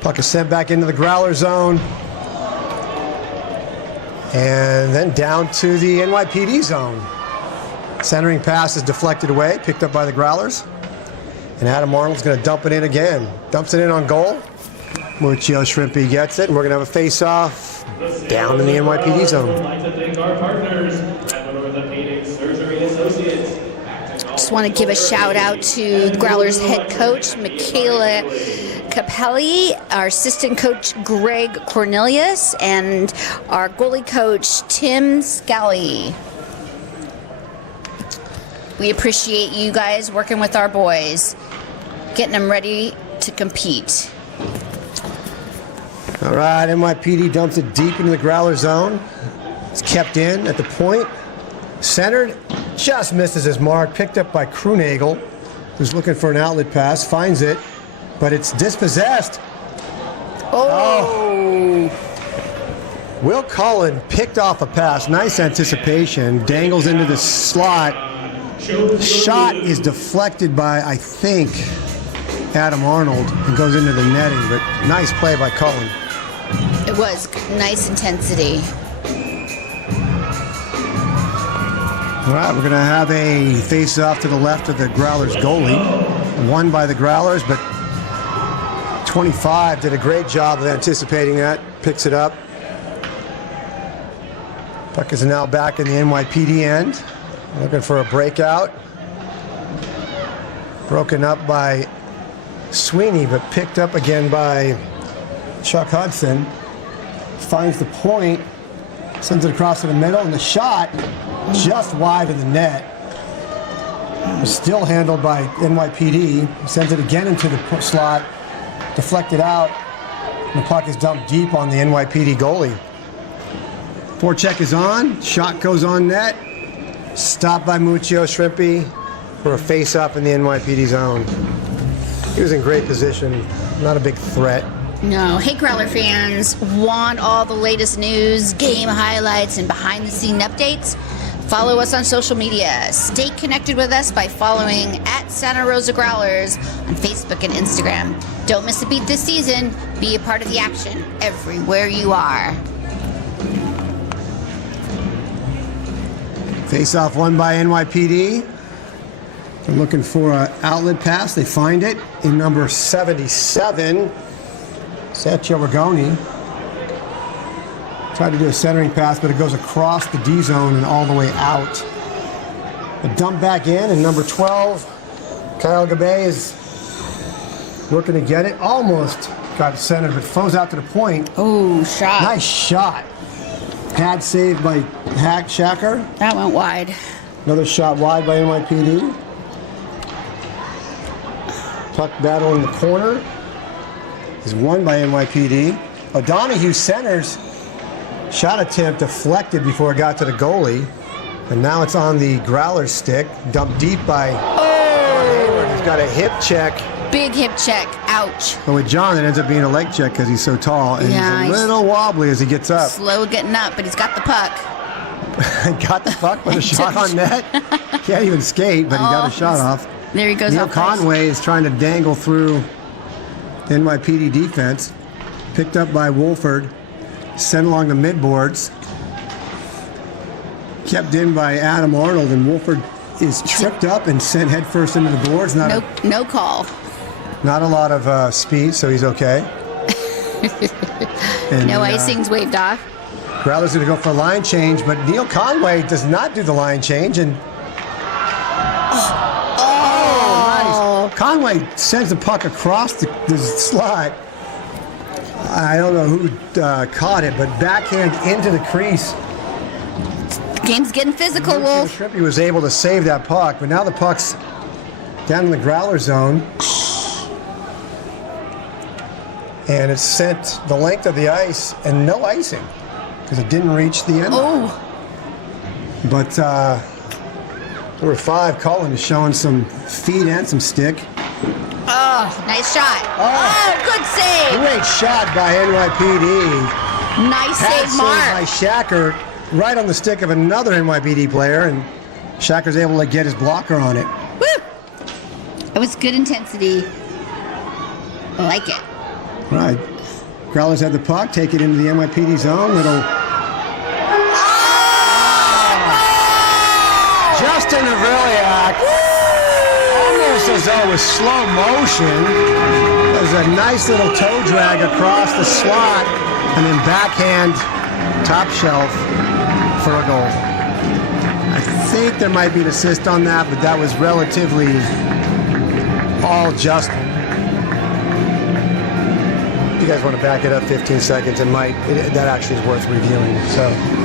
Puck is sent back into the Growler zone. And then down to the NYPD zone. Centering pass is deflected away, picked up by the Growlers. And Adam Arnold's going to dump it in again. Dumps it in on goal. Muccio Shrimpy gets it, and we're going to have a face-off down in the NYPD zone. I'd like to thank our partners at Orthopedic Surgery Associates. Just want to give a shout out to the Growlers head coach, Michaela Capelli, our assistant coach, Greg Cornelius, and our goalie coach, Tim Scally. We appreciate you guys working with our boys, getting them ready to compete. All right, NYPD dumps it deep into the Growler zone. It's kept in at the point. Centered, just misses his mark. Picked up by Krunagel, who's looking for an outlet pass. Finds it, but it's dispossessed. Oh. Will Cullen picked off a pass. Nice anticipation. Dangles into the slot. Shot is deflected by, I think, Adam Arnold and goes into the netting, but nice play by Cullen. It was nice intensity. All right, we're going to have a face-off to the left of the Growlers goalie. Won by the Growlers, but 25 did a great job of anticipating that. Picks it up. Puck is now back in the NYPD end. Looking for a breakout. Broken up by Sweeney, but picked up again by Chuck Hudson. Finds the point. Sends it across to the middle, and the shot just wide of the net. Still handled by NYPD. Sends it again into the slot. Deflected out. And the puck is dumped deep on the NYPD goalie. Forecheck is on. Shot goes on net. Stopped by Muccio Shrimpy for a face-up in the NYPD zone. He was in great position. Not a big threat. No. Hey, Growler fans. Want all the latest news, game highlights, and behind-the-scene updates? Follow us on social media. Stay connected with us by following at Santa Rosa Growlers on Facebook and Instagram. Don't miss a beat this season. Be a part of the action everywhere you are. Face-off won by NYPD. They're looking for an outlet pass. They find it in number 77. Sergio Rigoni. Tried to do a centering pass, but it goes across the D zone and all the way out. A dump back in, and number 12, Kyle Gabay is looking to get it. Almost got it centered, but flows out to the point. Oh, shot. Nice shot. Pad saved by Hack Shacker. That went wide. Another shot wide by NYPD. Puck battle in the corner is won by NYPD. O'Donohue centers. Shot attempt deflected before it got to the goalie. And now it's on the Growler's stick. Dumped deep by Hayward. He's got a hip check. Big hip check. Ouch. But with John, it ends up being a leg check because he's so tall. And yeah, he's a little wobbly as he gets up. Slow getting up, but he's got the puck. Got the puck with a shot on net. Can't even skate, but he got a shot off. There he goes. Neil Conway is trying to dangle through NYPD defense. Picked up by Wolford. Sent along the midboards. Kept in by Adam Arnold, and Wolford is tripped up and sent headfirst into the boards. No call. Not a lot of speed, so he's okay. And, no icing's waved off. Growler's going to go for a line change, but Neil Conway does not do the line change, and nice. Conway sends the puck across the slot. I don't know who caught it, but backhand into the crease. The game's getting physical, Wolf. Shrimpy was able to save that puck, but now the puck's down in the Growler zone. And it's sent the length of the ice, and no icing, because it didn't reach the end. Oh. But number 5, Cullen, is showing some feet and some stick. Oh, nice shot. Oh, good save. Great shot by NYPD. Nice save, Mark. By Shacker, right on the stick of another NYPD player, and Shacker's able to get his blocker on it. Woo! It was good intensity. I like it. Right. Growlers have the puck, take it into the NYPD zone. Justin Avrilliak, almost as though with slow motion. There's a nice little toe drag across the slot, and then backhand top shelf for a goal. I think there might be an assist on that, but that was relatively all Justin. If you guys want to back it up 15 seconds, that actually is worth reviewing.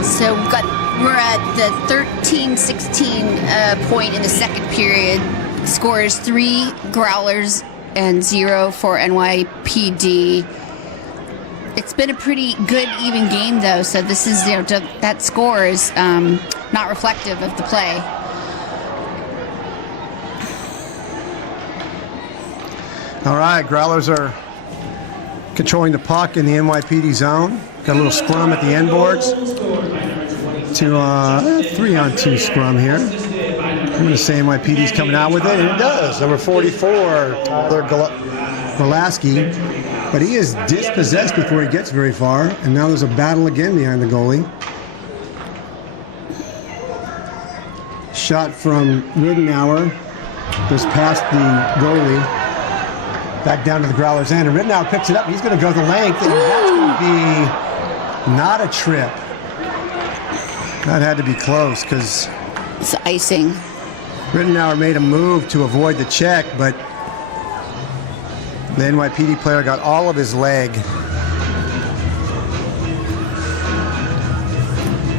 So we're at the 13-16 point in the second period. Scores 3 Growlers and 0 for NYPD. It's been a pretty good, even game, though. So this is, that score is not reflective of the play. All right, Growlers are controlling the puck in the NYPD zone. Got a little scrum at the end boards. To 3-on-2 scrum here. I'm going to say NYPD's coming out with it, and it does. Number 44, Tyler Golaski. But he is dispossessed before he gets very far, and now there's a battle again behind the goalie. Shot from Riddenauer, goes past the goalie, back down to the Growlers' end, and Riddenauer picks it up. He's going to go the length, and that's going to be not a trip. That had to be close because it's icing. Riddenauer made a move to avoid the check, but the NYPD player got all of his leg.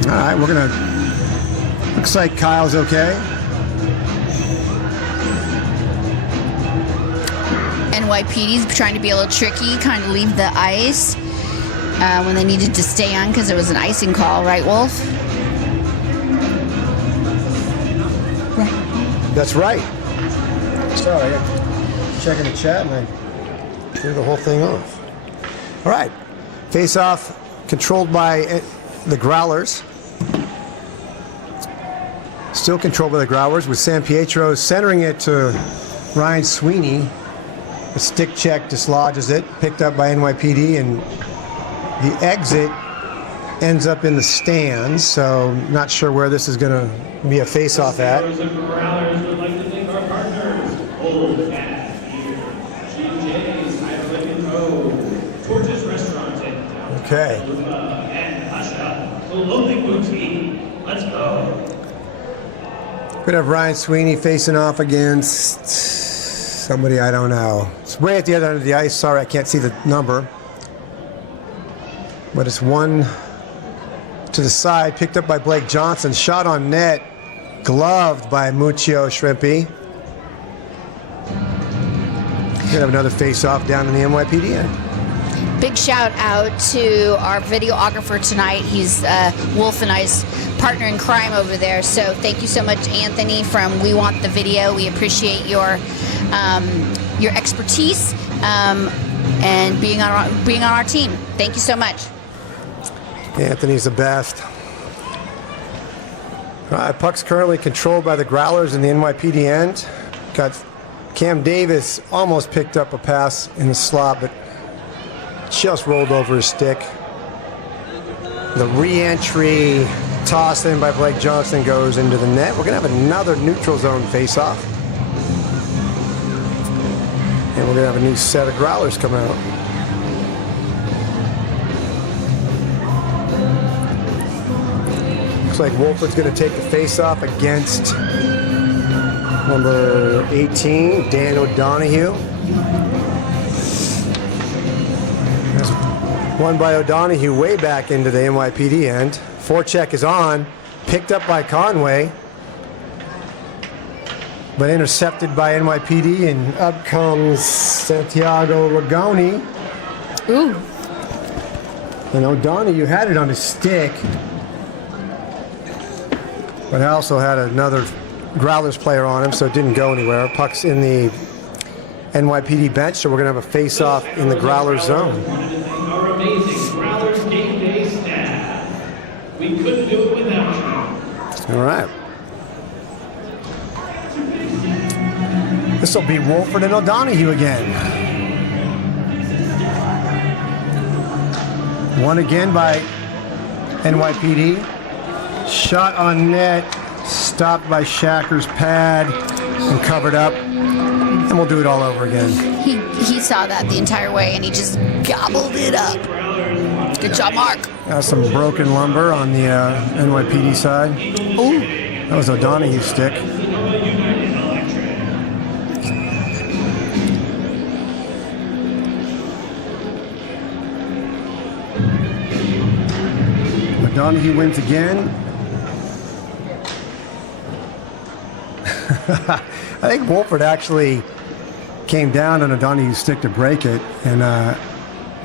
All right, we're going to... Looks like Kyle's okay. NYPD's trying to be a little tricky, kind of leave the ice when they needed to stay on because it was an icing call, right, Wolf? Right. That's right. Sorry, I'm checking the chat and I threw the whole thing off. All right, face-off controlled by the Growlers. Still controlled by the Growlers with San Pietro centering it to Ryan Sweeney. A stick check dislodges it, picked up by NYPD, and the exit ends up in the stands, so not sure where this is going to be a face-off at. Okay. Let's go. We're going to have Ryan Sweeney facing off against somebody I don't know. It's way at the other end of the ice. Sorry, I can't see the number. But it's one to the side, picked up by Blake Johnson. Shot on net, gloved by Muccio Shrimpy. We're going to have another face-off down in the NYPD end. Big shout out to our videographer tonight. He's Wolf and I's partner in crime over there. So thank you so much, Anthony from We Want the Video. We appreciate your expertise and being on our team. Thank you so much. Anthony's the best. All right, puck's currently controlled by the Growlers in the NYPD end. Got Cam Davis almost picked up a pass in the slot, but just rolled over his stick. The re-entry toss in by Blake Johnson goes into the net. We're going to have another neutral zone face-off. And we're going to have a new set of Growlers come out. Looks like Wolford's going to take the face-off against number 18, Dan O'Donohue. Won by O'Donohue way back into the NYPD end. Forecheck is on, picked up by Conway, but intercepted by NYPD, and up comes Santiago Ragoni. Ooh. And O'Donohue had it on his stick, but also had another Growlers player on him, so it didn't go anywhere. Puck's in the NYPD bench, so we're going to have a face-off in the Growlers zone. Our amazing Growlers game day staff. We couldn't do it without you. All right. This will be Wolford and O'Donohue again. One again by NYPD. Shot on net, stopped by Shacker's pad and covered up. And we'll do it all over again. He saw that the entire way and he just gobbled it up. Good job, Mark. Got some broken lumber on the NYPD side. Ooh. That was O'Donohue's stick. O'Donohue wins again. I think Wolford actually came down on O'Donohue's stick to break it, and I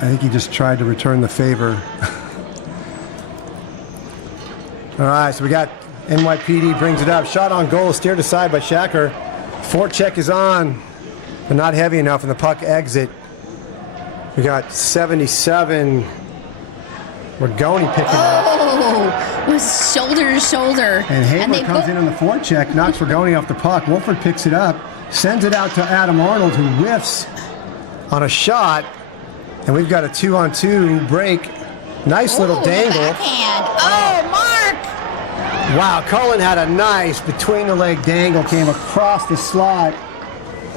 think he just tried to return the favor. All right, so we got NYPD brings it up. Shot on goal, steered aside by Shacker. Forecheck is on, but not heavy enough, and the puck exit. We got 77. Rigoni picking it up. Oh, it was shoulder to shoulder. And Haber comes in on the forecheck, knocks Rigoni off the puck. Wolford picks it up, sends it out to Adam Arnold, who whiffs on a shot. And we've got a 2-on-2 break. Nice little dangle. Backhand. Oh, Mark! Wow, Cullen had a nice between-the-leg dangle, came across the slot.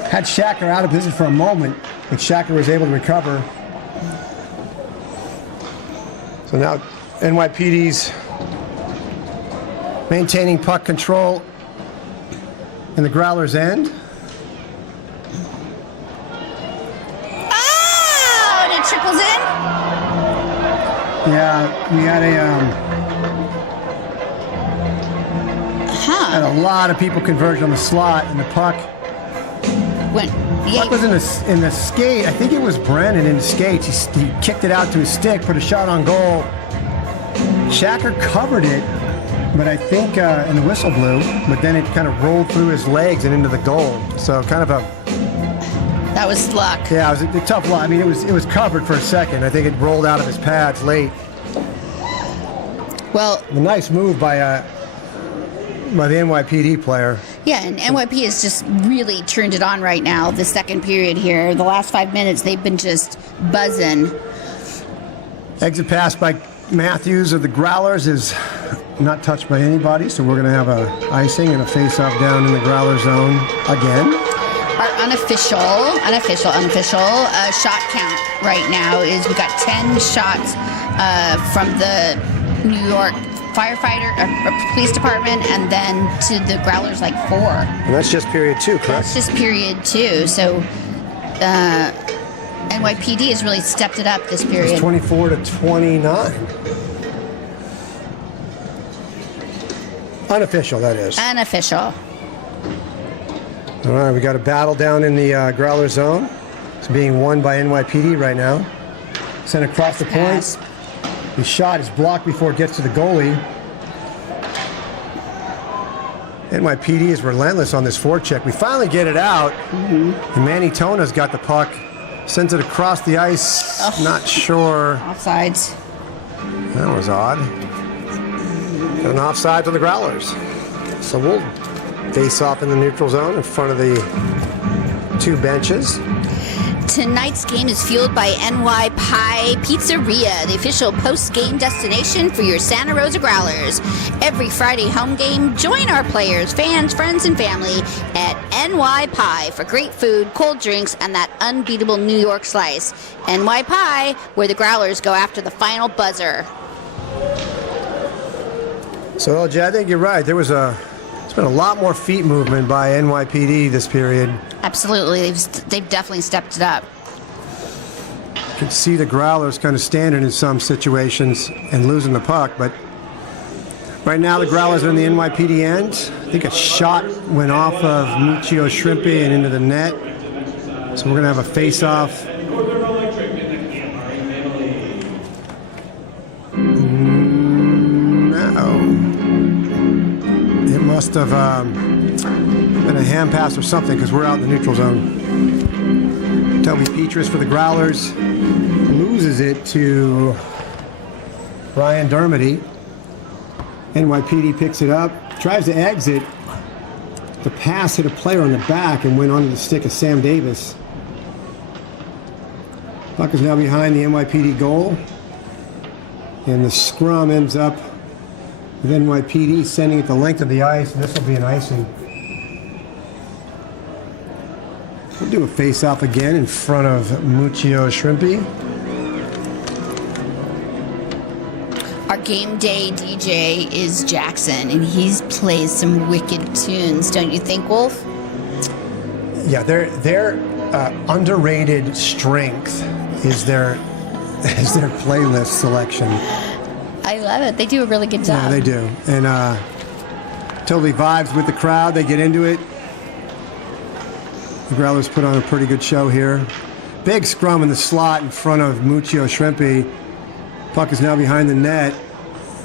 Had Shacker out of position for a moment, but Shacker was able to recover. So now NYPD's maintaining puck control in the Growlers' end. Oh, and it trickles in. Yeah, we had had a lot of people converge on the slot, and the puck Went. puck was in the skate. I think it was Brennan in the skates. He kicked it out to his stick, put a shot on goal. Shacker covered it, but I think and the whistle blew, but then it kind of rolled through his legs and into the goal. So kind of a That was luck. yeah, it was a tough line. I mean, it was covered for a second. I think it rolled out of his pads late. Well, A nice move by the NYPD player. yeah, and NYP has just really turned it on right now. The second period here, the last 5 minutes, they've been just buzzing. Exit pass by Matthews of the Growlers is not touched by anybody, so we're going to have a icing and a face-off down in the Growler zone again. Our unofficial shot count right now is we got 10 shots from the New York firefighter, police department, and then to the Growlers like 4. And that's just period 2, correct? That's just period 2. So NYPD has really stepped it up this period. It's 24-29. Unofficial, that is. Unofficial. All right, we got a battle down in the Growler zone. It's being won by NYPD right now. Sent across the point. The shot is blocked before it gets to the goalie. NYPD is relentless on this forecheck. We finally get it out. And Manny Tona's got the puck. Sends it across the ice. Oh. Not sure. Offsides. That was odd. Got an offsides on the Growlers. So we'll face off in the neutral zone in front of the 2 benches. Tonight's game is fueled by NY Pie Pizzeria, the official post-game destination for your Santa Rosa Growlers. Every Friday home game, join our players, fans, friends, and family at NY Pie for great food, cold drinks, and that unbeatable New York slice. NY Pie, where the Growlers go after the final buzzer. So, LJ, I think you're right. There's been a lot more feet movement by NYPD this period. Absolutely, they've definitely stepped it up. You can see the Growlers kind of standing in some situations and losing the puck, but right now the Growlers are in the NYPD end. I think a shot went off of Muccio Shrimpy and into the net. So we're going to have a face-off. No. It must have been a hand pass or something because we're out in the neutral zone. Toby Petrus for the Growlers loses it to Ryan Dermody. NYPD picks it up, tries to exit. The pass hit a player on the back and went onto the stick of Sam Davis. Puck is now behind the NYPD goal. And the scrum ends up with NYPD sending it the length of the ice, and this will be an icing. We'll do a face-off again in front of Muccio Shrimpy. Our game day DJ is Jackson, and he's plays some wicked tunes, don't you think, Wolf? Yeah, their underrated strength is their playlist selection. I love it. They do a really good job. Yeah, they do. And totally vibes with the crowd. They get into it. The Growlers put on a pretty good show here. big scrum in the slot in front of Muccio Shrimpy. Puck is now behind the net.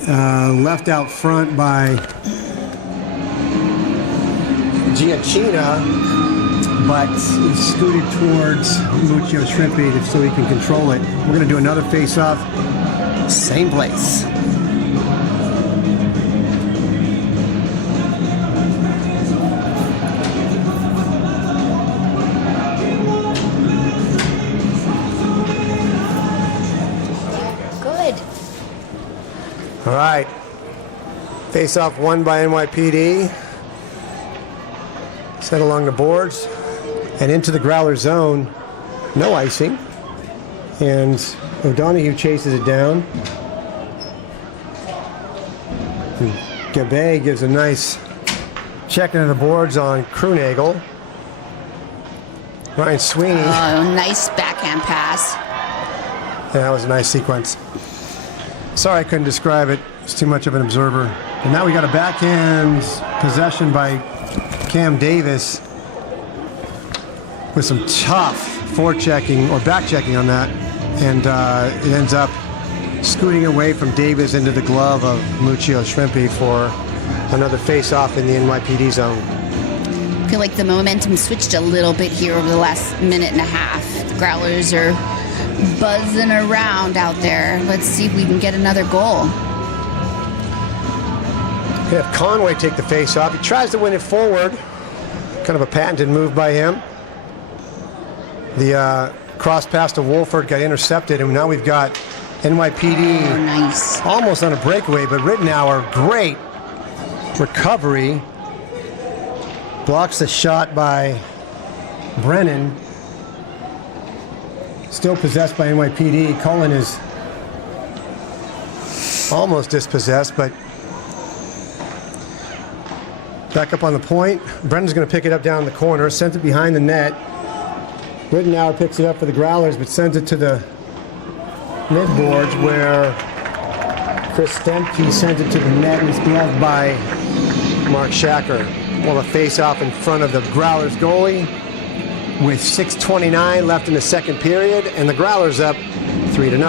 Left out front by Giacchina, but he's scooted towards Muccio Shrimpy so he can control it. We're going to do another face-off. Same place. All right, face-off won by NYPD. Set along the boards and into the Growler zone. No icing. And O'Donohue chases it down. And Gabe gives a nice check into the boards on Krunagel. Ryan Sweeney. Oh, nice backhand pass. Yeah, that was a nice sequence. Sorry I couldn't describe it. It's too much of an observer. And now we got a backhand possession by Cam Davis with some tough forechecking or back-checking on that. And it ends up scooting away from Davis into the glove of Muccio Shrimpy for another face-off in the NYPD zone. I feel like the momentum switched a little bit here over the last minute and a half. The Growlers are buzzing around out there. Let's see if we can get another goal. We have Conway take the face-off. He tries to win it forward. Kind of a patented move by him. The cross pass to Wolford got intercepted, and now we've got NYPD nice. Almost on a breakaway, but Rittenauer, great recovery. Blocks the shot by Brennan. Still possessed by NYPD. Cullen is almost dispossessed, but back up on the point. Brennan's going to pick it up down the corner, sends it behind the net. Rittenauer picks it up for the Growlers, but sends it to the mid-boards where Chris Stemke sends it to the net and it's gloved by Mark Shacker. Well, a face-off in front of the Growlers goalie with 6:29 left in the second period, and the Growlers up 3-0.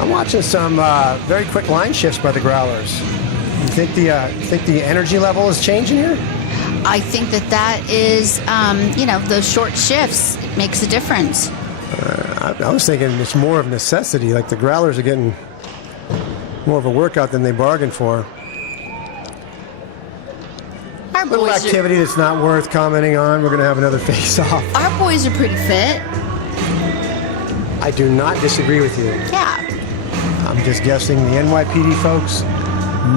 I'm watching some very quick line shifts by the Growlers. You think the energy level is changing here? I think that is, those short shifts makes a difference. I was thinking it's more of necessity. Like the Growlers are getting more of a workout than they bargained for. Our A little boys activity that's not worth commenting on. We're going to have another face-off. Our boys are pretty fit. I do not disagree with you. Yeah. I'm just guessing the NYPD folks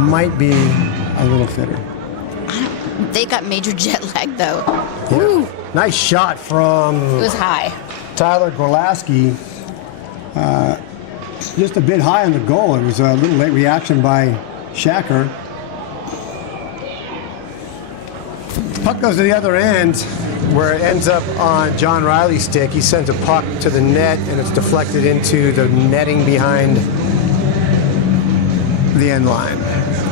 might be a little fitter. They got major jet lag, though. Yeah. Woo. Nice shot from It was high. Tyler Gorlaski. Just a bit high on the goal. It was a little late reaction by Shacker. Puck goes to the other end where it ends up on John Riley's stick. He sends a puck to the net and it's deflected into the netting behind the end line.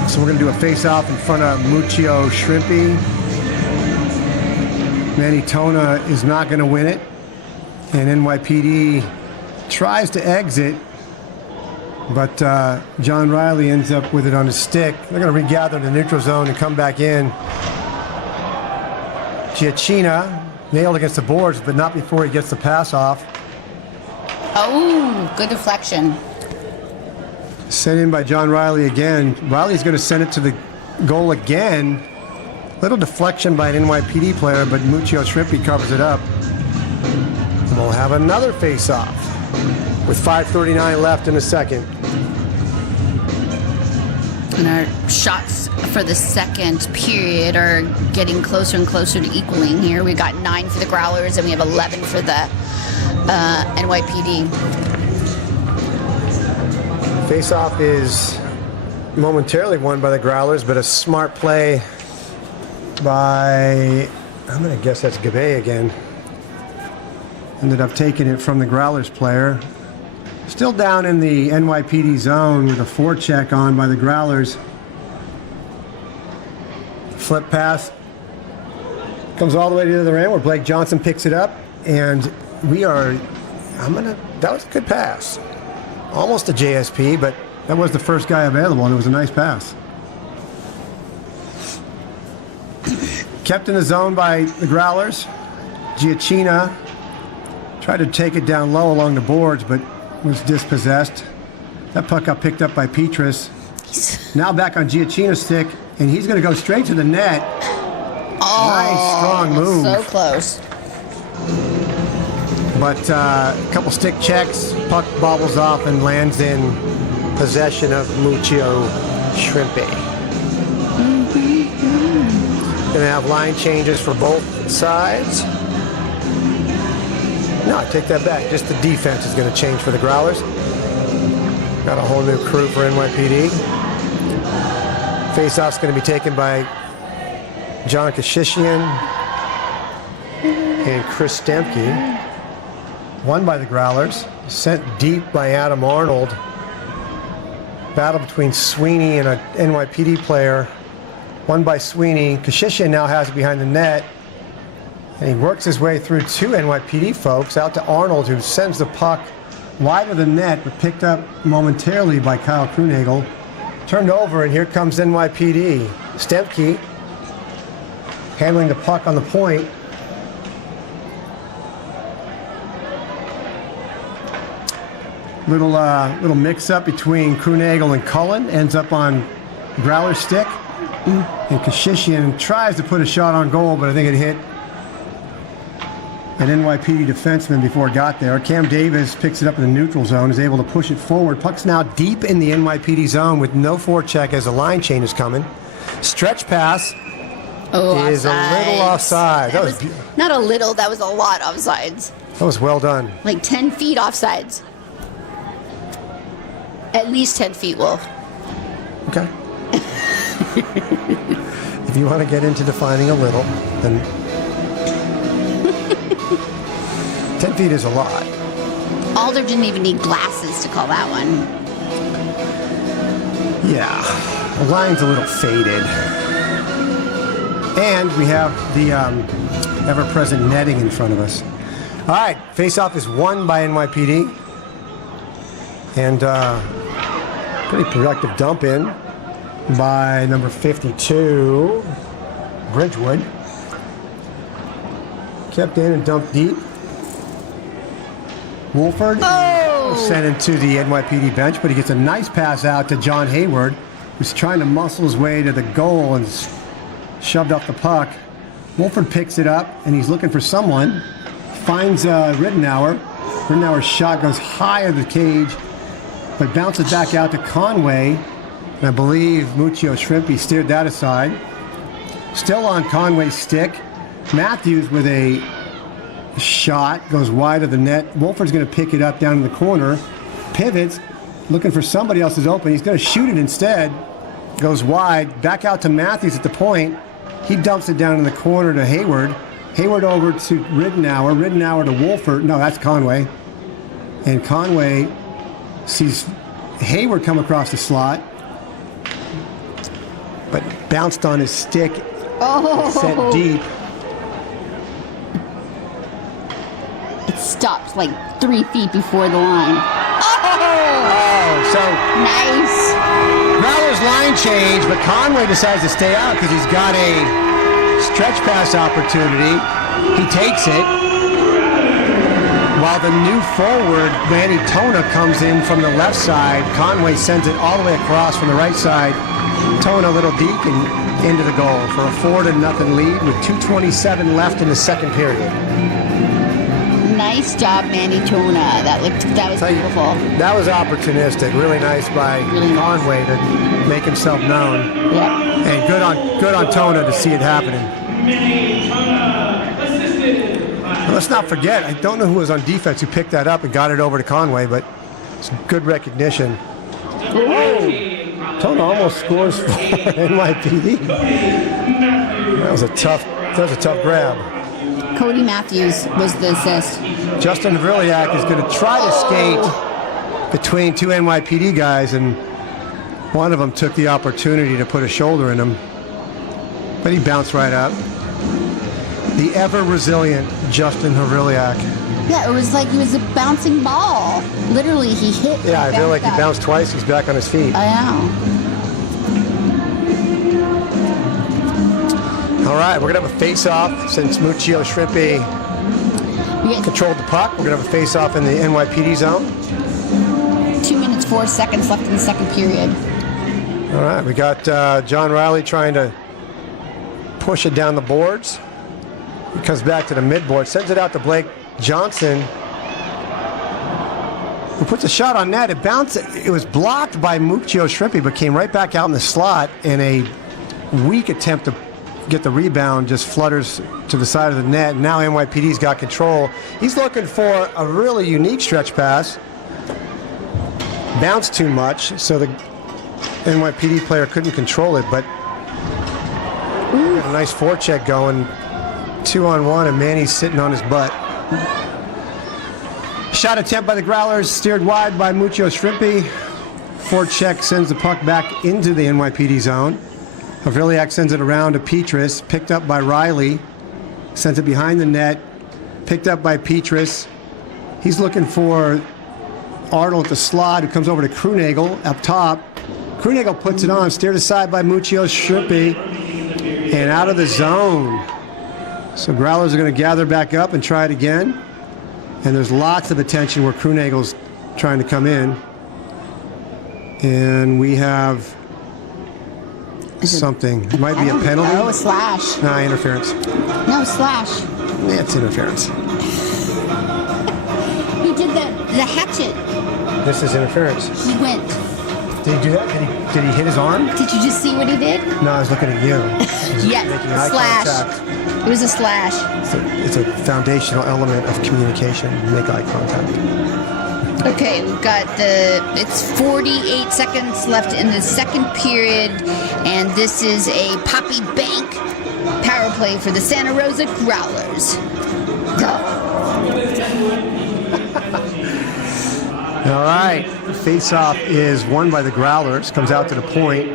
So we're going to do a face-off in front of Muccio Shrimpy. Manny Tona is not going to win it. And NYPD tries to exit, but John Riley ends up with it on his stick. They're going to regather in the neutral zone and come back in. Giacchina nailed against the boards, but not before he gets the pass off. Oh, good deflection. Sent in by John Riley again. Riley's going to send it to the goal again. Little deflection by an NYPD player, but Muccio Shrimpy covers it up. And we'll have another face-off with 5:39 left in the second. And our shots for the second period are getting closer and closer to equaling here. We got 9 for the Growlers and we have 11 for the NYPD. Face-off is momentarily won by the Growlers, but a smart play by, I'm going to guess that's Gabe again. Ended up taking it from the Growlers player. Still down in the NYPD zone with a forecheck on by the Growlers. Flip pass Comes all the way to the other end where Blake Johnson picks it up, and that was a good pass. Almost a JSP, but that was the first guy available, and it was a nice pass. Kept in the zone by the Growlers. Giacchina tried to take it down low along the boards, but was dispossessed. That puck got picked up by Petrus. Now back on Giacchina's stick, and he's going to go straight to the net. Oh, nice, strong move. So close. But a couple stick checks, puck bobbles off and lands in possession of Muccio Shrimpy. Going to have line changes for both sides. No, I take that back. Just the defense is going to change for the Growlers. Got a whole new crew for NYPD. Face-off's going to be taken by John Kashishian and Chris Stemke. Won by the Growlers. Sent deep by Adam Arnold. Battle between Sweeney and an NYPD player. Won by Sweeney. Kashishian now has it behind the net. And he works his way through two NYPD folks out to Arnold, who sends the puck wide of the net, but picked up momentarily by Kyle Krunagel. Turned over, and here comes NYPD. Stemke handling the puck on the point. Little mix-up between Krunagel and Cullen. Ends up on Growler's stick. And Kashishian tries to put a shot on goal, but I think it hit an NYPD defenseman before it got there. Cam Davis picks it up in the neutral zone, is able to push it forward. Puck's now deep in the NYPD zone with no forecheck as the line change is coming. Stretch pass is a little offside. That was not a little, that was a lot offsides. That was well done. Like 10 feet offsides. At least 10 feet, Wolf. Okay. If you want to get into defining a little, then 10 feet is a lot. Alder didn't even need glasses to call that one. Yeah, the line's a little faded. And we have the ever-present netting in front of us. All right, face-off is won by NYPD. And pretty productive dump in by number 52, Bridgewood. Kept in and dumped deep. Wolford sent it to the NYPD bench, but he gets a nice pass out to John Hayward, who's trying to muscle his way to the goal and shoved off the puck. Wolford picks it up, and he's looking for someone. Finds Riddenauer. Riddenauer's shot goes high of the cage, but bounces back out to Conway. And I believe Muccio Shrimpy steered that aside. Still on Conway's stick. Matthews with a shot, goes wide of the net. Wolford's going to pick it up down in the corner. Pivots, looking for somebody else is open. He's going to shoot it instead. Goes wide, back out to Matthews at the point. He dumps it down in the corner to Hayward. Hayward over to Riddenauer. Riddenauer to Wolford. No, that's Conway. And Conway sees Hayward come across the slot, but bounced on his stick. Sent deep. It stopped like 3 feet before the line. So Nice. Growler's line change, but Conway decides to stay out because he's got a stretch pass opportunity. He takes it, while the new forward, Manny Tona, comes in from the left side. Conway sends it all the way across from the right side. Tona a little deep and into the goal for a 4-0 lead with 2:27 left in the second period. Nice job, Manny Tona. That was beautiful. That was opportunistic. Really nice by Conway to make himself known. Yeah. And good on Tona to see it happening. Now, let's not forget, I don't know who was on defense who picked that up and got it over to Conway, but it's good recognition. Oh, Tona almost scores for NYPD. That was a tough grab. Cody Matthews was the assist. Justin Vriliak is going to try to skate between two NYPD guys, and one of them took the opportunity to put a shoulder in him, but he bounced right up. the ever-resilient Justin Havrilyak. Yeah, it was like he was a bouncing ball. Literally, he hit. Yeah, I feel like he up. bounced twice. He's back on his feet. I know. All right, we're going to have a face-off since Muccio Shrimpy controlled the puck. We're going to have a face-off in the NYPD zone. 2 minutes, 4 seconds left in the second period. All right, we got John Riley trying to push it down the boards. He comes back to the midboard, sends it out to Blake Johnson, who puts a shot on net. It bounced. It was blocked by Muccio Shrimpy, but came right back out in the slot. And a weak attempt to get the rebound just flutters to the side of the net. Now NYPD's got control. He's looking for a really unique stretch pass. Bounced too much, so the NYPD player couldn't control it, but a nice forecheck going. 2-on-1, and Manny's sitting on his butt. Shot attempt by the Growlers, steered wide by Muccio Shrimpy. Forecheck sends the puck back into the NYPD zone. Havrilyak sends it around to Petrus, picked up by Riley. Sends it behind the net, picked up by Petrus. He's looking for Arnold at the slot, who comes over to Krunagel up top. Krunagel puts it on, steered aside by Muccio Shrimpy, and out of the zone. So Growlers are going to gather back up and try it again. And there's lots of attention where Krunagel's trying to come in. And we have something. It might be a penalty. Oh, a slash. Nah, interference. No, slash. Yeah, it's interference. He did the hatchet. This is interference. He went. Did he do that? Did he hit his arm? Did you just see what he did? No, I was looking at you. Yeah, Making eye slash. contact. It was a slash. It's a foundational element of communication. Make eye contact. Okay, we've got it's 48 seconds left in the second period, and this is a Poppy Bank power play for the Santa Rosa Growlers. Go. All right, the face-off is won by the Growlers. Comes out to the point.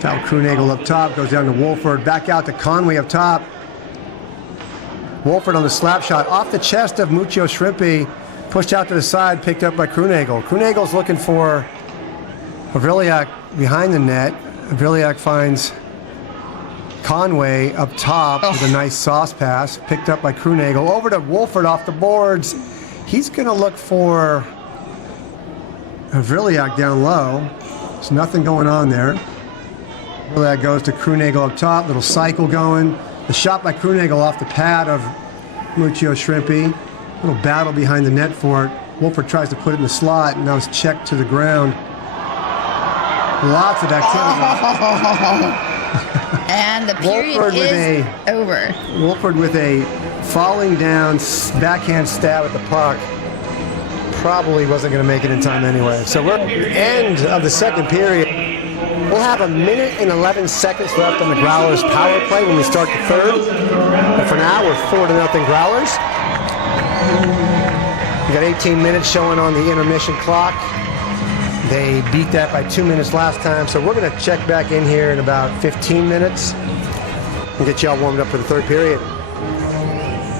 Cal Krunagel up top, goes down to Wolford, back out to Conway up top. Wolford on the slap shot, off the chest of Muccio Shrimpy, pushed out to the side, picked up by Krunagel. Krunagel's looking for Havrilyak behind the net. Havrilyak finds Conway up top with a nice sauce pass, picked up by Krunagel. Over to Wolford off the boards. He's going to look for Havrilyak down low. There's nothing going on there. Havrilyak goes to Krunagel up top, little cycle going. The shot by Krunagel off the pad of Muccio Shrimpy. Little battle behind the net for it. Wolford tries to put it in the slot, and now it's checked to the ground. Lots of activity. And the period is over. Wolford with a falling down backhand stab at the puck. Probably wasn't going to make it in time anyway. So we're at the end of the second period. We'll have 1 minute and 11 seconds left on the Growlers power play when we start the third. But for now, we're 4-0 Growlers. We got 18 minutes showing on the intermission clock. They beat that by 2 minutes last time, so we're going to check back in here in about 15 minutes and get you all warmed up for the third period.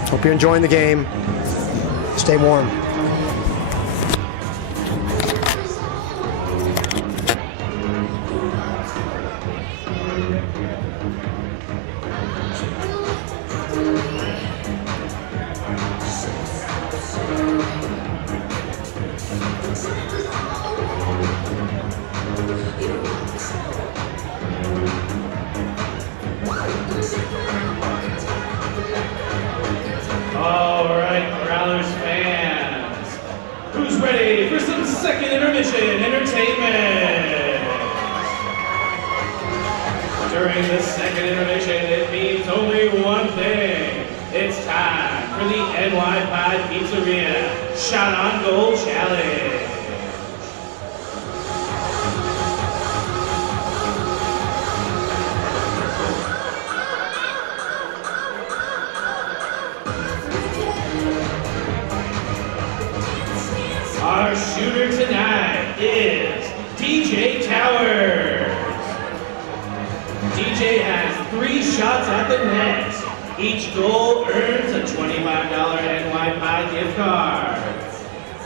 Hope you're enjoying the game. Stay warm. All right, Growlers fans, who's ready for some second intermission entertainment? During the second intermission, it means only one thing. It's time for the NYPD Pizzeria Shot on Goal Challenge. Our shooter tonight is DJ Towers. DJ has 3 shots at the net. Each goal earns a $25 NYPD gift card.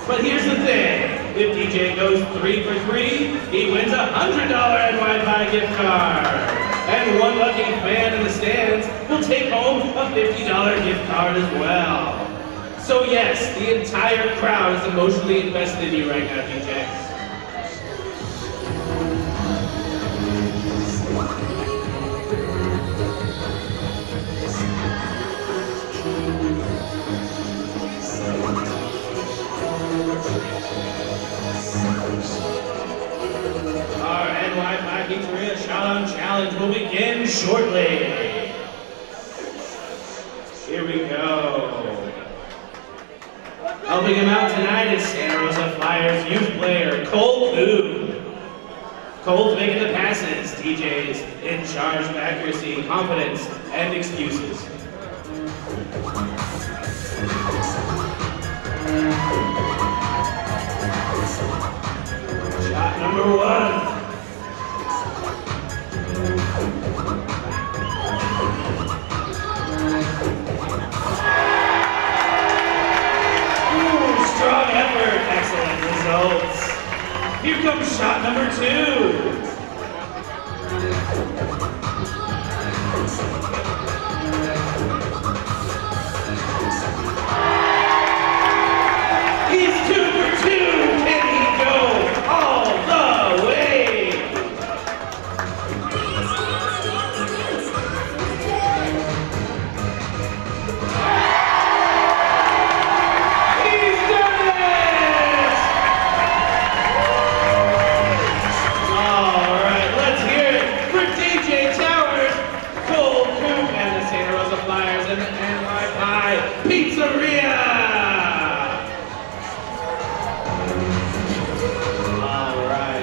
But here's the thing, if DJ goes 3 for 3, he wins a $100 NYPD gift card. And one lucky fan in the stands will take home a $50 gift card as well. So yes, the entire crowd is emotionally invested in you right now, DJ. Our NYPD Pizzeria Shot-On Challenge will begin shortly. Here we go. Helping him out tonight is Santa Rosa Flyers youth player Cole Coop. Cole's making the passes. DJ's in charge of accuracy, confidence, and excuses. Shot number 1. Strong effort, excellent results. Here comes shot number 2. He's 2 for 2. Can he go all the way? Pizzeria! All right.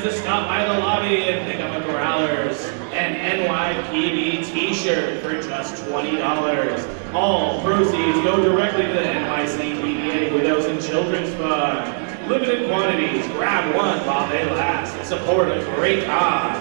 To stop by the lobby and pick up a Growlers and NYPD t-shirt for just $20. All proceeds go directly to the NYPD Widows and Children's Fund. Limited quantities, grab one while they last. Support a great cause.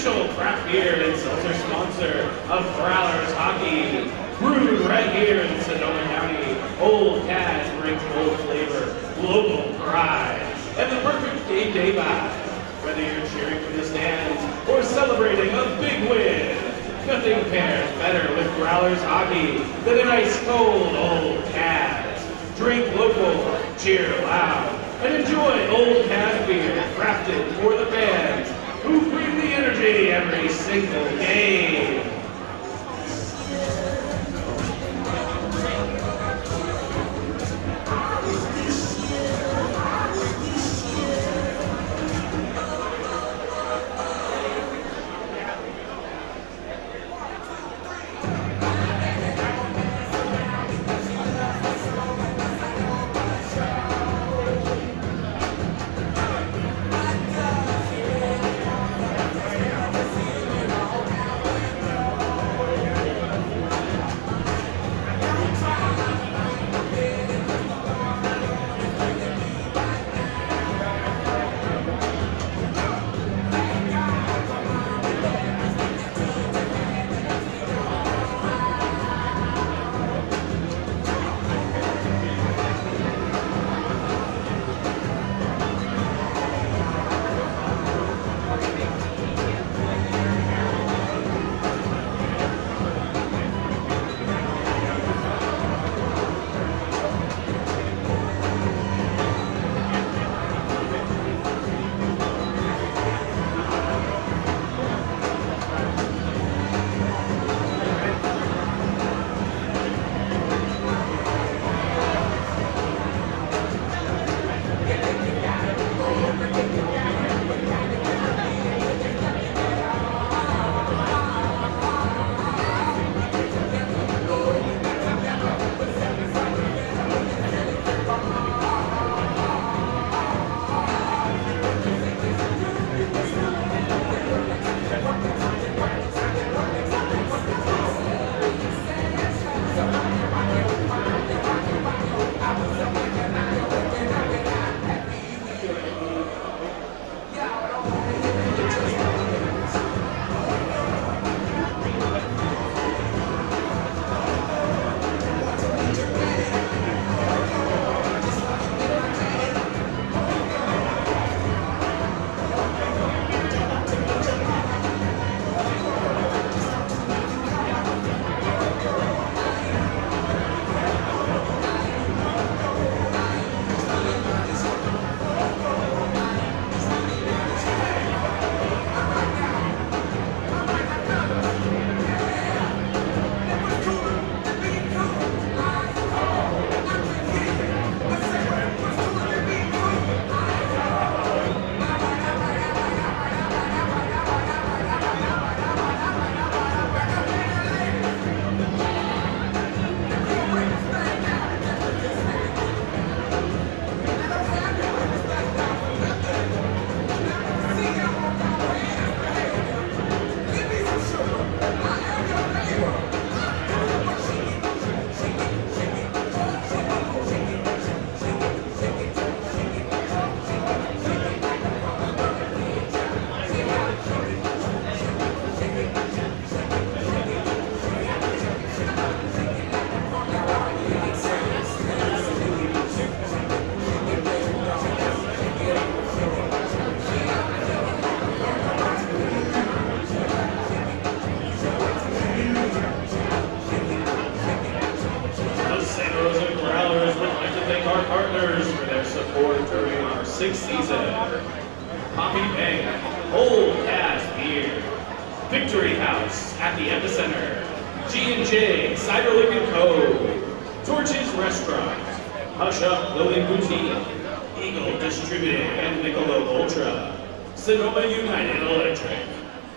official craft beer and seltzer sponsor of Growlers Hockey. Brewed right here in Sonoma County, Old Cass brings bold flavor, local pride, and the perfect game day vibe. Whether you're cheering from the stands or celebrating a big win, nothing pairs better with Growlers Hockey than an ice-cold Old Cass. Drink local, cheer loud, and enjoy Old Cass beer crafted for the fans who bring the energy every single game. sixth season. Poppy Bank, Old Cass Beer, Victory House at the Epicenter, G&J Cider Liquid Co., Torches Restaurant, Hush Up Clothing Boutique, Eagle Distributing and Michelob Ultra, Sonoma United Electric,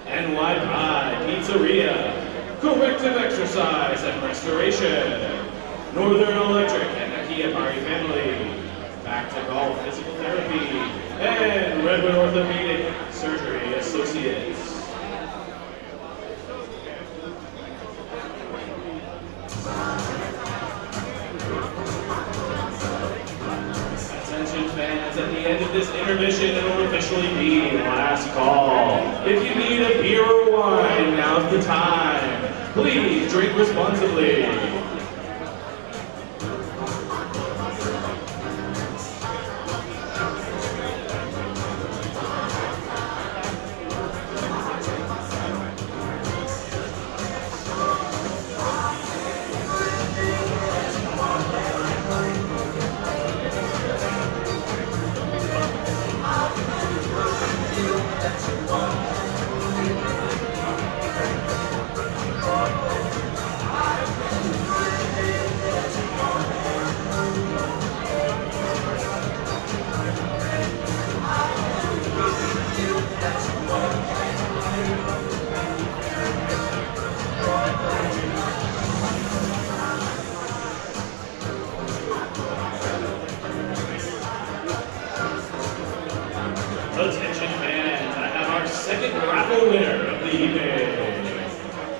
NYPD Pizzeria, Corrective Exercise and Restoration, Northern Electric and the Kiapari family, Back to Golf Physical Therapy, and Redwood Orthopedic Surgery Associates. Attention fans. fans, at the end of this intermission, it'll officially be last call. If you need a beer or wine, now's the time. Please drink responsibly. Attention fans, I have our second raffle winner of the evening.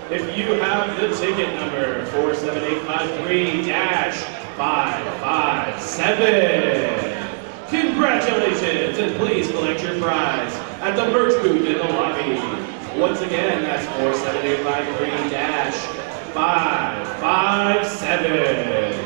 If you have the ticket number 47853-557, congratulations, and please collect your prize at the merch booth in the lobby. Once again, that's 47853-557.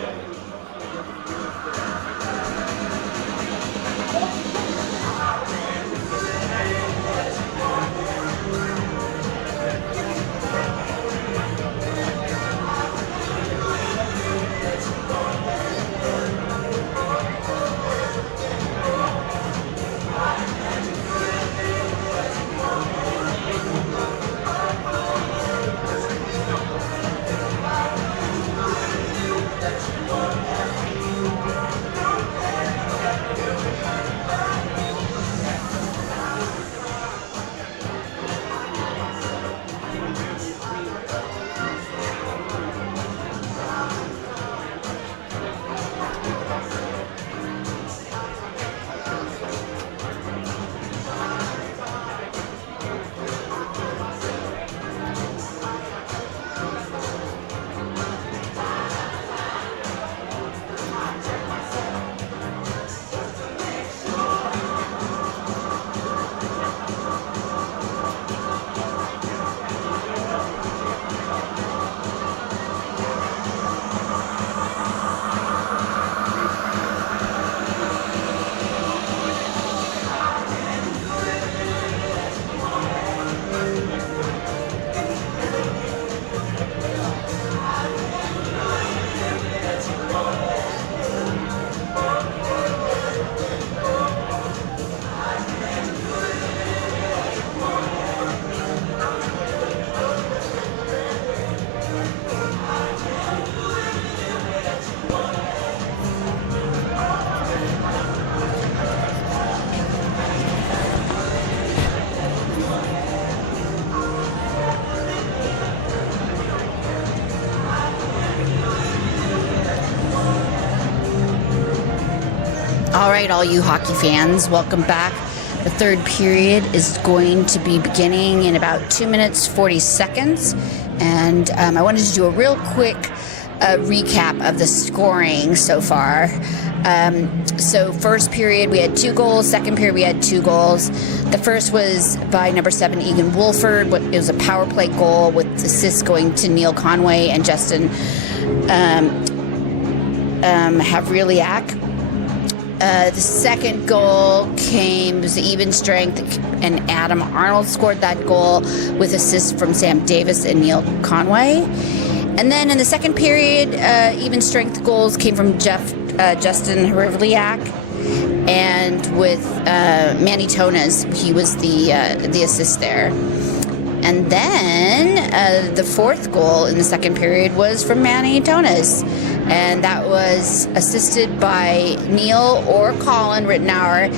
All right, all you hockey fans, welcome back. The third period is going to be beginning in about 2 minutes, 40 seconds. And I wanted to do a real quick recap of the scoring so far. So first period, we had 2 goals. Second period, we had 2 goals. The first was by number 7, Egan Wolford. It was a power play goal with assists going to Neil Conway and Justin Havrilyak. The second goal was the even strength, and Adam Arnold scored that goal with assists from Sam Davis and Neil Conway. And then in the second period, even strength goals came from Justin Havrilyak, and with Manny Tonas, he was the assist there. And then the fourth goal in the second period was from Manny Tonas, and that was assisted by Neil or Colin Rittenauer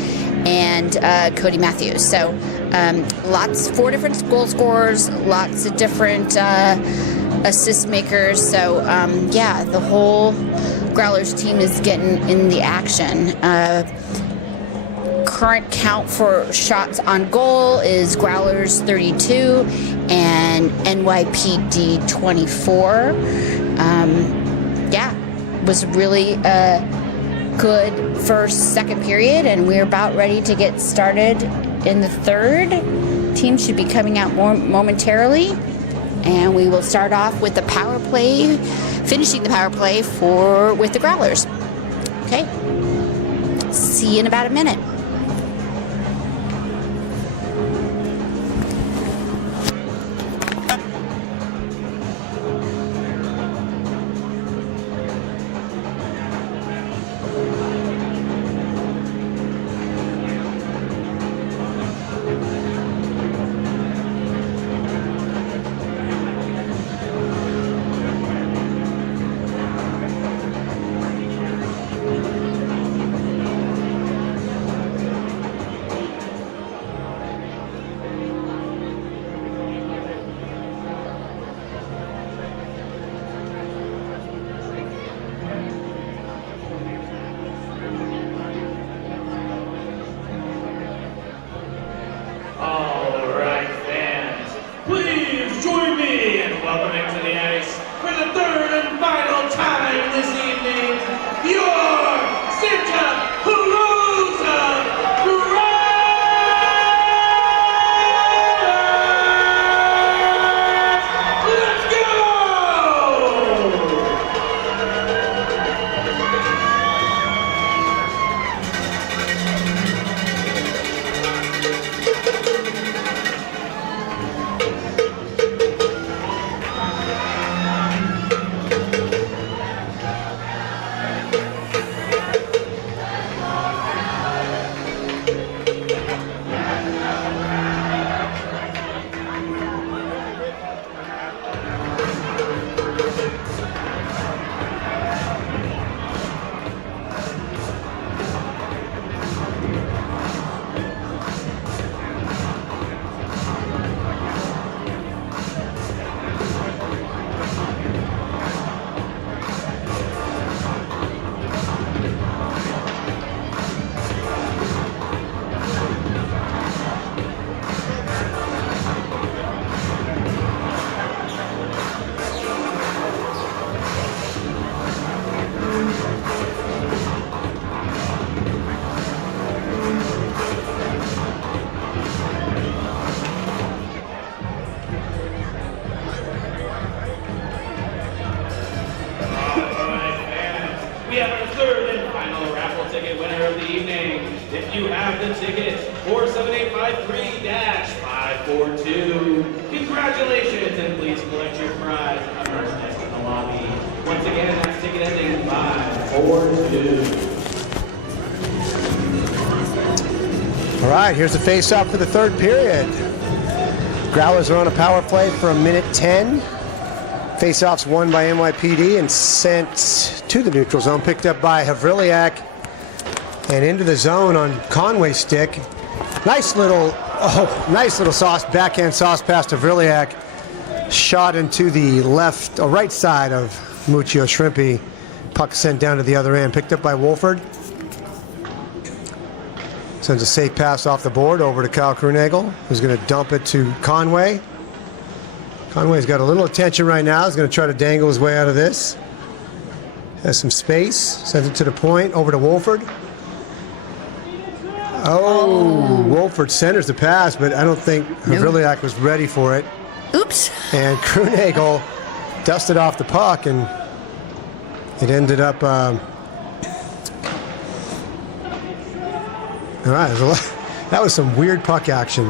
and Cody Matthews. So 4 different goal scorers, lots of different assist makers. So the whole Growlers team is getting in the action. Current count for shots on goal is Growlers 32 and NYPD 24. Was really good first, second period, and we're about ready to get started in the third. Teams should be coming out more momentarily, and we will start off with the power play, finishing the power play with the Growlers. Okay, see you in about a minute. If you have the ticket, 47853-542. Congratulations, and please collect your prize at the merch desk in the lobby. Once again, that's ticket ending 542. All right, here's the face-off for the third period. Growlers are on a power play for a minute 10. Face-offs won by NYPD and sent to the neutral zone, picked up by Havriliak and into the zone on Conway's stick. Nice little sauce, backhand sauce pass to Havriliak. Shot into the right side of Muccio Shrimpy. Puck sent down to the other end, picked up by Wolford. Sends a safe pass off the board over to Kyle Krunagel, who's going to dump it to Conway. Conway's got a little attention right now. He's going to try to dangle his way out of this. Has some space. Sends it to the point, over to Wolford. Oh, Wolford centers the pass, but I don't think Havriliak was ready for it. Oops. And Krunagel dusted off the puck, and it ended up... all right, that was some weird puck action.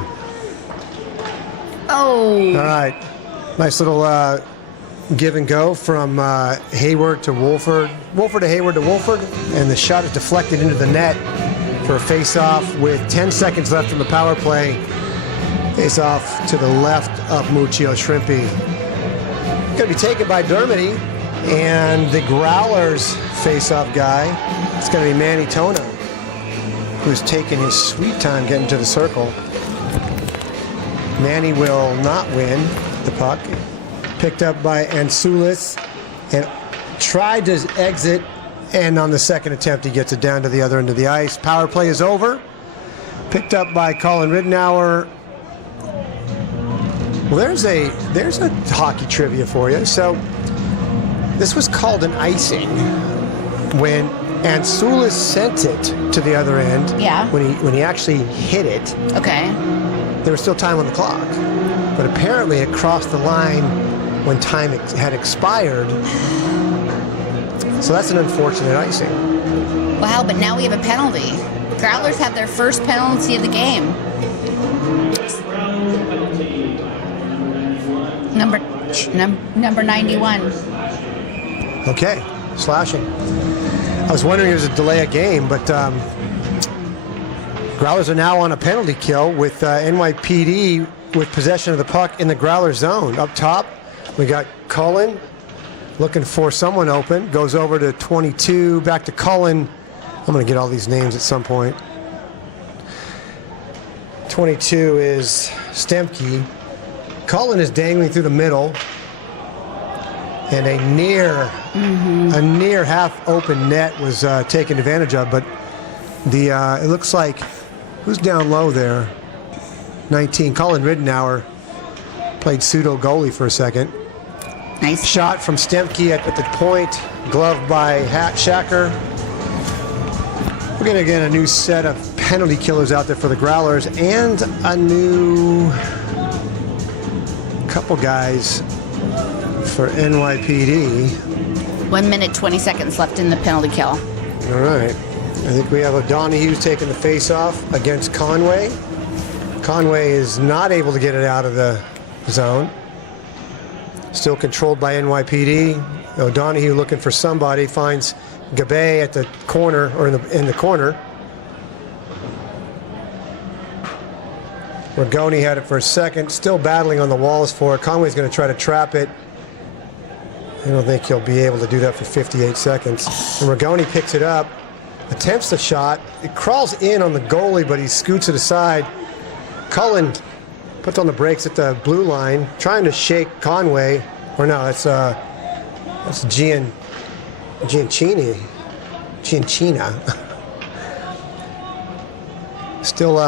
Oh. All right, nice little give and go from Hayward to Wolford. Wolford to Hayward to Wolford, and the shot is deflected into the net for a face-off with 10 seconds left in the power play. Face-off to the left of Muccio Shrimpy. Going to be taken by Dermody, and the Growlers face-off guy, it's going to be Manny Tona, who's taking his sweet time getting to the circle. Manny will not win the puck. Picked up by Ansoulis and tried to exit, and on the second attempt he gets it down to the other end of the ice. Power play is over. Picked up by Colin Ridenour. Well, there's a hockey trivia for you. So this was called an icing when and Soulis sent it to the other end. Yeah. When he actually hit it, Okay. there was still time on the clock. But apparently it crossed the line when time had expired. So that's an unfortunate icing. Wow, but now we have a penalty. Growlers have their first penalty of the game. Number 91. Okay, slashing. I was wondering if it was a delay of game, but Growlers are now on a penalty kill with NYPD with possession of the puck in the Growler zone. Up top, we got Cullen looking for someone open. Goes over to 22, back to Cullen. I'm going to get all these names at some point. 22 is Stemke. Cullen is dangling through the middle. And a near half-open net was taken advantage of, but it looks like, who's down low there? 19, Colin Riddenauer played pseudo goalie for a second. Nice shot from Stemke at the point, gloved by Shacker. We're going to get a new set of penalty killers out there for the Growlers, and a new couple guys for NYPD. 1 minute, 20 seconds left in the penalty kill. All right. I think we have O'Donohue taking the face-off against Conway. Conway is not able to get it out of the zone. Still controlled by NYPD. O'Donohue looking for somebody, finds Gabay at the corner, or in the corner. Rigoni had it for a second, still battling on the walls for it. Conway's going to try to trap it. I don't think he'll be able to do that for 58 seconds. And Rigoni picks it up, attempts the shot. It crawls in on the goalie, but he scoots it aside. Cullen puts on the brakes at the blue line, trying to shake Conway. Or no, that's Giancina. Still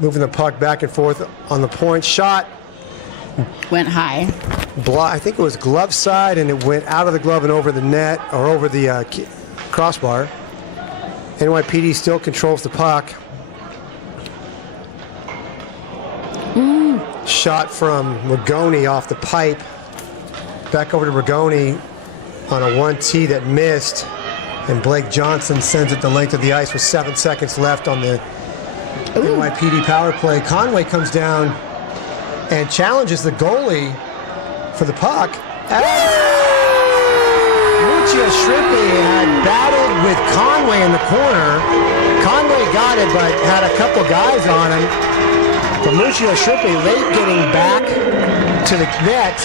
moving the puck back and forth on the point. Shot went high. I think it was glove side, and it went out of the glove and over the net, or over the crossbar. NYPD still controls the puck. Shot from Rigoni off the pipe. Back over to Rigoni on a 1T that missed. And Blake Johnson sends it the length of the ice with 7 seconds left on the NYPD power play. Conway comes down and challenges the goalie for the puck. Lucia Shrippi had battled with Conway in the corner. Conway got it, but had a couple guys on him. But Lucia Shrippi, late getting back to the net,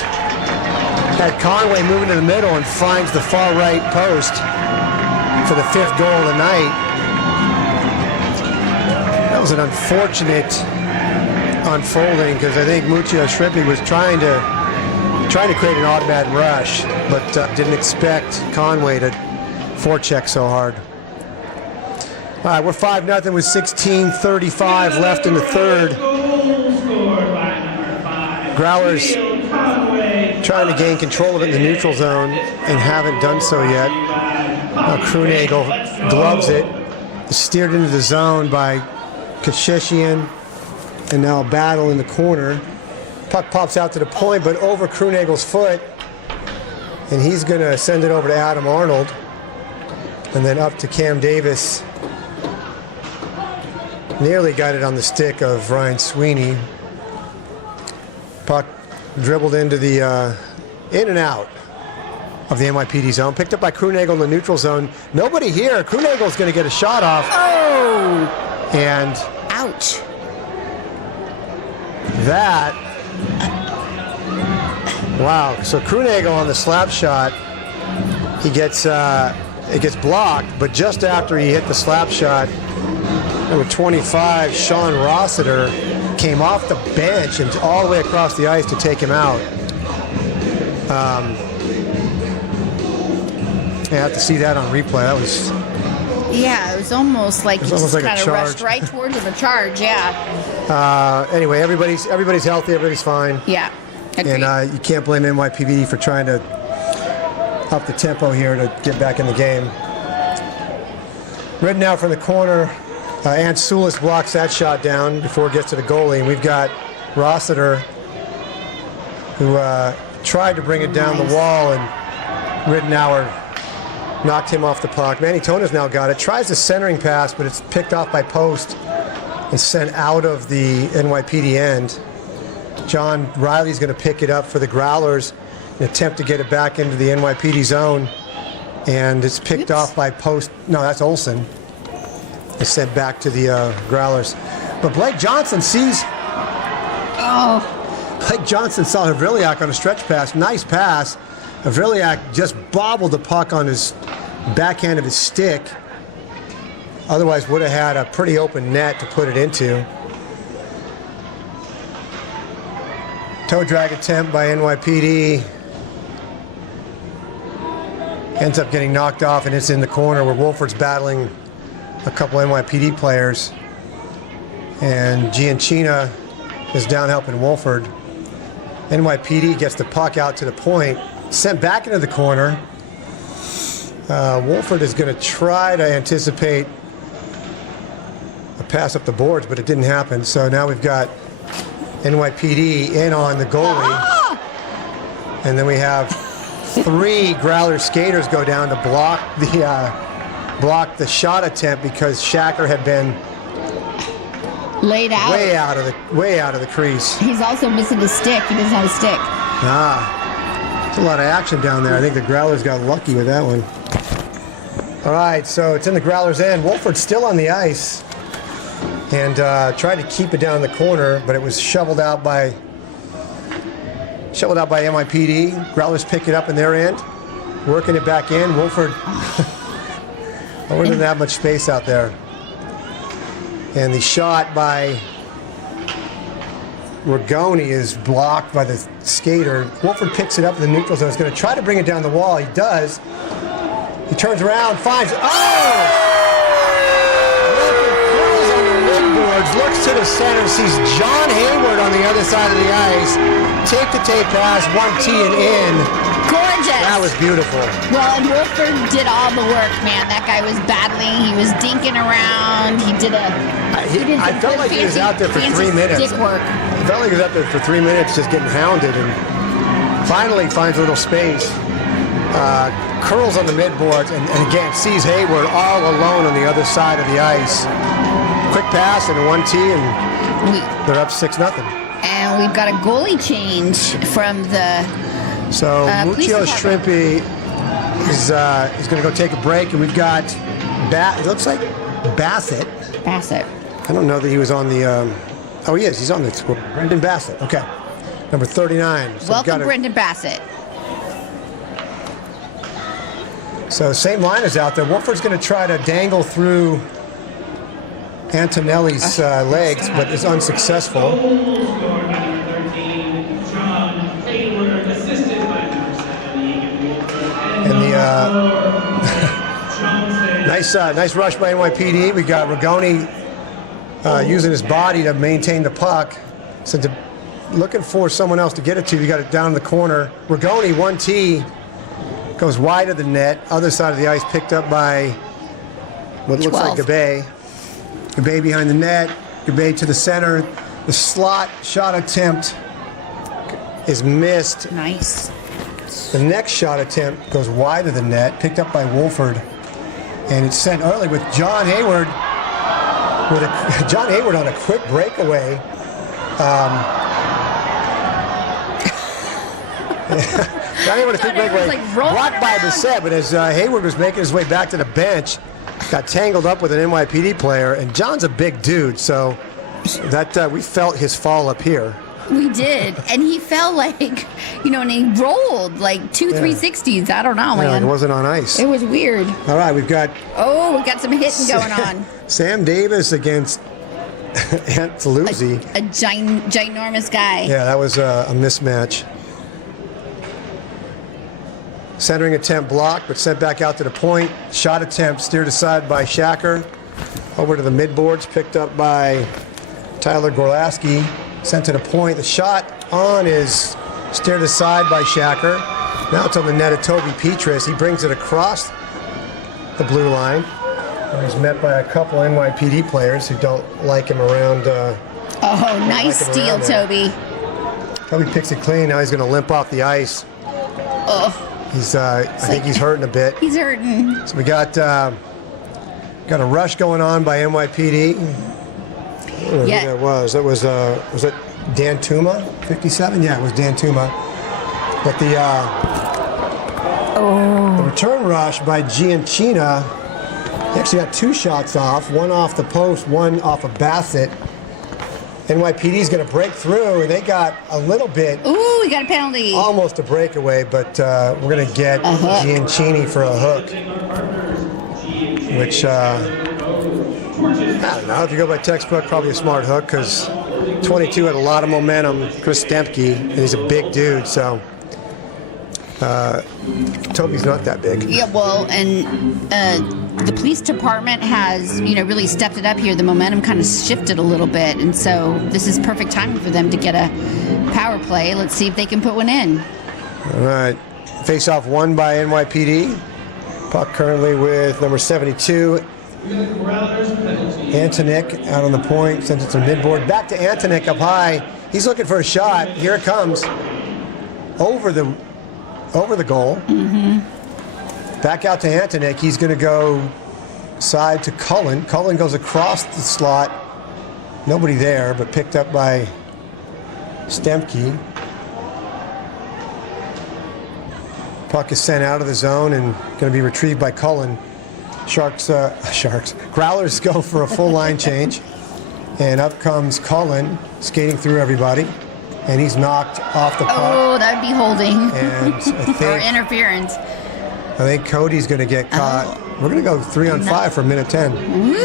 had Conway moving to the middle and finds the far right post for the 5th goal of the night. That was an unfortunate unfolding, because I think Muccio Shrippi was trying to create an odd man rush, but didn't expect Conway to forecheck so hard. All right, we're 5-0 with 16:35 left in the third. Growlers trying to gain control of it in the neutral zone and haven't done so yet. Now Krunagel gloves it. It's steered into the zone by Kashishian, and now a battle in the corner. Puck pops out to the point, but over Krunagel's foot, and he's going to send it over to Adam Arnold, and then up to Cam Davis. Nearly got it on the stick of Ryan Sweeney. Puck dribbled into the in and out of the NYPD zone. Picked up by Krunagel in the neutral zone. Nobody here. Krunagel's going to get a shot off. Oh! And ouch. That. Wow. So Krunagel on the slap shot, he gets it gets blocked, but just after he hit the slap shot, number 25, Sean Rossiter, came off the bench and all the way across the ice to take him out. I have to see that on replay. That was. Yeah, it was almost like he just kind of rushed right towards the charge. Yeah. Anyway, everybody's healthy. Everybody's fine. Yeah. Agreed. And you can't blame NYPD for trying to up the tempo here to get back in the game. Ridenour from the corner. Ansoulis blocks that shot down before it gets to the goalie. And we've got Rossiter, who tried to bring it down the wall, and Ridenour knocked him off the puck. Manny Tona's now got it. Tries the centering pass, but it's picked off by Post and sent out of the NYPD end. John Riley's going to pick it up for the Growlers, an attempt to get it back into the NYPD zone. And it's picked off by Post. No, that's Olsen. It's sent back to the Growlers. But Blake Johnson sees... Blake Johnson saw Havrilyak on a stretch pass. Nice pass. Havrilyak just bobbled the puck on his backhand of his stick. Otherwise would have had a pretty open net to put it into. Toe drag attempt by NYPD. Ends up getting knocked off, and it's in the corner where Wolford's battling a couple NYPD players. And Gianchina is down helping Wolford. NYPD gets the puck out to the point, sent back into the corner. Wolford is going to try to anticipate a pass up the boards, but it didn't happen. So now we've got NYPD in on the goalie. And then we have 3 Growler skaters go down to block the shot attempt because Shacker had been laid out. Way out of the crease. He's also missing his stick. He doesn't have a stick. There's a lot of action down there. I think the Growlers got lucky with that one. All right, so it's in the Growlers' end. Wolford's still on the ice and tried to keep it down in the corner, but it was shoveled out by NYPD. Growlers pick it up in their end, working it back in. Wolford, there wasn't that much space out there. And the shot by Rigoni is blocked by the skater. Wolford picks it up in the neutral zone. He's going to try to bring it down the wall. He does. He turns around, finds it. Looks to the center, sees John Hayward on the other side of the ice. Tape-to-tape pass, 1T and in. Gorgeous. That was beautiful. Well, and Wolford did all the work, man. That guy was battling. He was dinking around. He did I felt like he was out there for 3 minutes. Stick work. I felt like he was out there for 3 minutes just getting hounded, and finally finds a little space. Curls on the midboards, and again sees Hayward all alone on the other side of the ice. Quick pass and a 1T, and they're up 6-0. And we've got a goalie change from the So Muccio Shrimpy is going to go take a break, and we've got it looks like Bassett. I don't know that he was on the. Oh, he is. He's on the. Brendan Bassett. Okay, number 39. So welcome, Brendan Bassett. So same line is out there. Wolford's going to try to dangle through Antonelli's legs, but is unsuccessful. And the nice rush by NYPD. We got Rigoni using his body to maintain the puck. So looking for someone else to get it to. You got it down in the corner. Rigoni, 1T, goes wide of the net. Other side of the ice picked up by what looks like Gabay. Gabay behind the net. Gabay to the center. The slot shot attempt is missed. Nice. The next shot attempt goes wide of the net, picked up by Wolford, and it's sent early with John Hayward. John Hayward on a quick breakaway. John Hayward, a quick breakaway, blocked by Bissett, but as Hayward was making his way back to the bench, got tangled up with an NYPD player, and John's a big dude, so that we felt his fall up here. We did, and he fell like, and he rolled like 360s. I don't know, man. Like it wasn't on ice. It was weird. All right, we've got some hitting going on. Sam Davis against Antoluzzi. A ginormous guy. Yeah, that was a mismatch. Centering attempt blocked, but sent back out to the point. Shot attempt steered aside by Shacker. Over to the midboards, picked up by Tyler Gorlaski. Sent to the point. The shot on is steered aside by Shacker. Now it's on the net of Toby Petras. He brings it across the blue line. He's met by a couple NYPD players who don't like him around. Oh, nice steal, Toby. Toby picks it clean. Now he's going to limp off the ice. Oh. He's. I think he's hurting a bit. He's hurting. So we got a rush going on by NYPD. I don't know who that was. That was it Dan Tuma, 57? Yeah, it was Dan Tuma. But the return rush by Giancina, he actually got 2 shots off, one off the post, one off of Bassett. NYPD's going to break through, and they got a little bit. Ooh, we got a penalty. Almost a breakaway, but we're going to get Giancini for a hook, which, I don't know, if you go by textbook, probably a smart hook, because 22 had a lot of momentum, Chris Stempke, and he's a big dude, so Toby's not that big. Yeah, well, and the police department has, really stepped it up here. The momentum kind of shifted a little bit, and so this is perfect timing for them to get a power play. Let's see if they can put one in. All right. Face-off won by NYPD. Puck currently with number 72. Antonik out on the point, sends it to midboard. Back to Antonik up high. He's looking for a shot. Here it comes. Over the goal. Mm-hmm. Back out to Antonik. He's going to go side to Cullen. Cullen goes across the slot. Nobody there, but picked up by Stempke. Puck is sent out of the zone and going to be retrieved by Cullen. Growlers go for a full line change. And up comes Cullen, skating through everybody. And he's knocked off the puck. Oh, that would be holding. And I think, or interference. I think Cody's going to get caught. We're going to go 3-on-5 for a minute 10. Woo!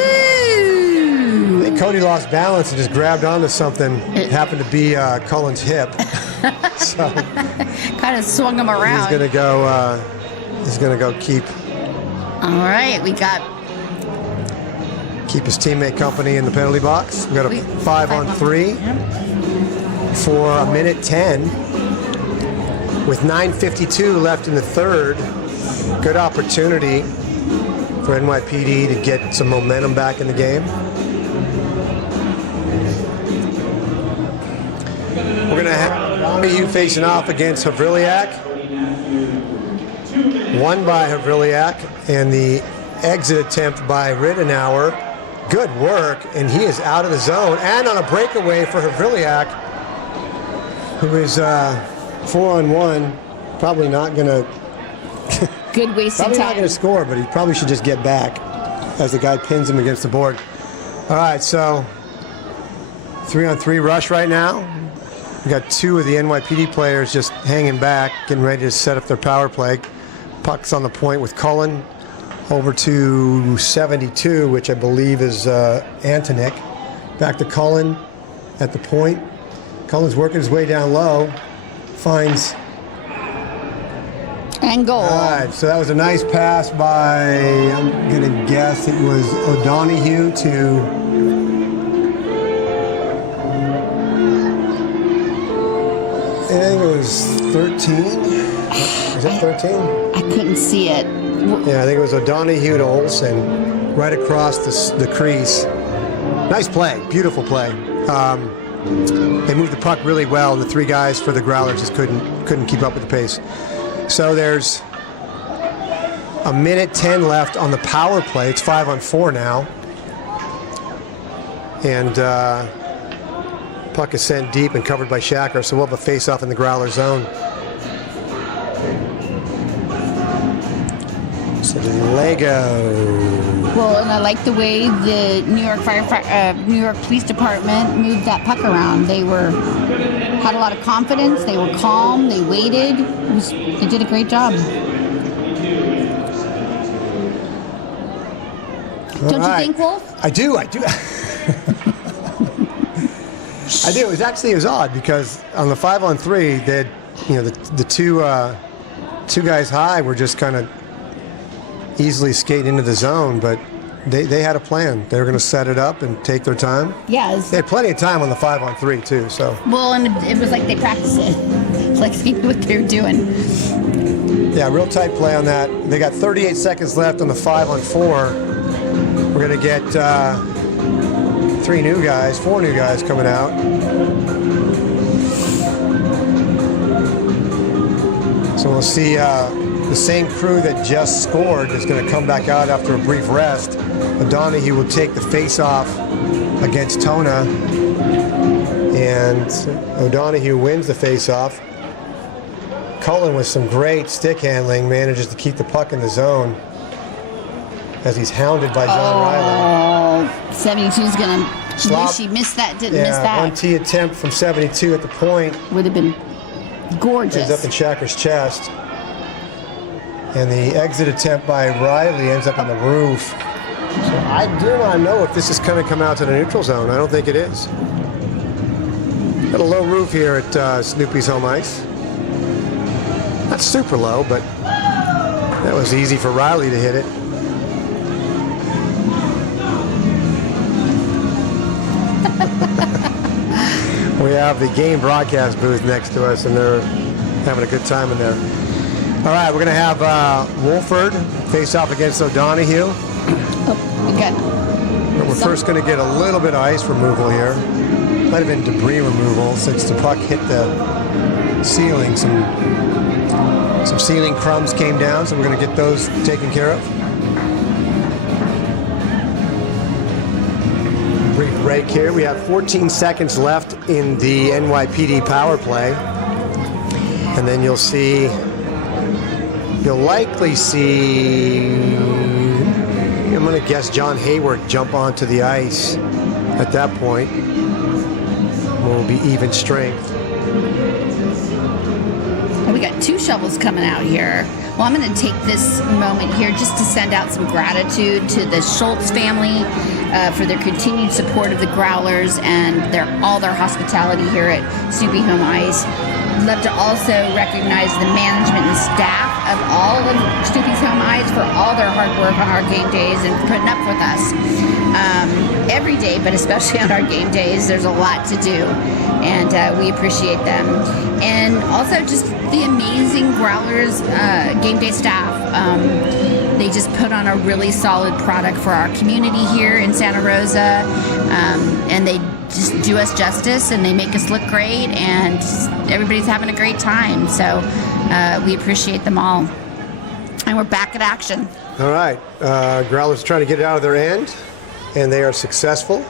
I think Cody lost balance and just grabbed onto something. It happened to be Cullen's hip. So kind of swung him around. He's going to go. He's going to go keep. All right, we got. Keep his teammate company in the penalty box. We got a 5-on-3 for a minute 10 with 9:52 left in the third. Good opportunity for NYPD to get some momentum back in the game. We're going to have BU facing off against Havriliak. Won by Havriliak, and the exit attempt by Riddenauer. Good work, and he is out of the zone. And on a breakaway for Havriliak, who is 4-on-1, probably not going to. Good wasted probably time. Not going to score, but he probably should just get back as the guy pins him against the board. All right, so 3-on-3 rush right now. We got 2 of the NYPD players just hanging back, getting ready to set up their power play. Puck's on the point with Cullen over to 72, which I believe is Antonik. Back to Cullen at the point. Cullen's working his way down low. Finds. And goal. All right, so that was a nice pass by, I'm going to guess it was O'Donoghue to. I think it was 13. Is it 13? I couldn't see it. Yeah, I think it was O'Donoghue to Olsen, right across the crease. Nice play, beautiful play. They moved the puck really well, and the 3 guys for the Growlers just couldn't keep up with the pace. So there's a minute 10 left on the power play. It's 5-on-4 now, and puck is sent deep and covered by Shacker. So we'll have a face-off in the Growler zone. So Lego. Well, and I like the way the New York New York Police Department moved that puck around. They had a lot of confidence. They were calm. They waited. They did a great job. Don't you think, Wolf? I do. I do. It was odd because on the 5-on-3, they had, the two guys high were just kind of easily skate into the zone, but they had a plan. They were going to set it up and take their time. Yeah. They had plenty of time on the 5-on-3 too. So. Well, and it was like they practiced it. It's like they knew what they were doing. Yeah, real tight play on that. They got 38 seconds left on the 5-on-4. we're going to get 4 new guys coming out. So we'll see the same crew that just scored is going to come back out after a brief rest. O'Donohue will take the face-off against Tona, and O'Donohue wins the face-off. Cullen, with some great stick handling, manages to keep the puck in the zone as he's hounded by John Riley. 72's going to wish he missed that, didn't miss that. 1T attempt from 72 at the point. Would have been gorgeous. Ends up in Shacker's chest. And the exit attempt by Riley ends up on the roof. So I do not know if this is going to come out to the neutral zone. I don't think it is. Got a low roof here at Snoopy's home ice. Not super low, but that was easy for Riley to hit it. We have the game broadcast booth next to us, and they're having a good time in there. All right, we're going to have Wolford face off against O'Donohue. Oh, okay. But we're first going to get a little bit of ice removal here. Might have been debris removal since the puck hit the ceiling. Some ceiling crumbs came down, so we're going to get those taken care of. Brief break here. We have 14 seconds left in the NYPD power play. And then you'll likely see, I'm going to guess John Hayward jump onto the ice at that point. Will be even strength. We got 2 shovels coming out here. Well, I'm going to take this moment here just to send out some gratitude to the Schultz family for their continued support of the Growlers and all their hospitality here at Snoopy Home Ice. I'd love to also recognize the management and staff of all of Snoopy's Home Ice for all their hard work on our game days and putting up with us every day, but especially on our game days. There's a lot to do, and we appreciate them. And also just the amazing Growlers game day staff. They just put on a really solid product for our community here in Santa Rosa, and they just do us justice, and they make us look great, and everybody's having a great time. So we appreciate them all. And we're back at action. All right. Growlers trying to get it out of their end, and they are successful.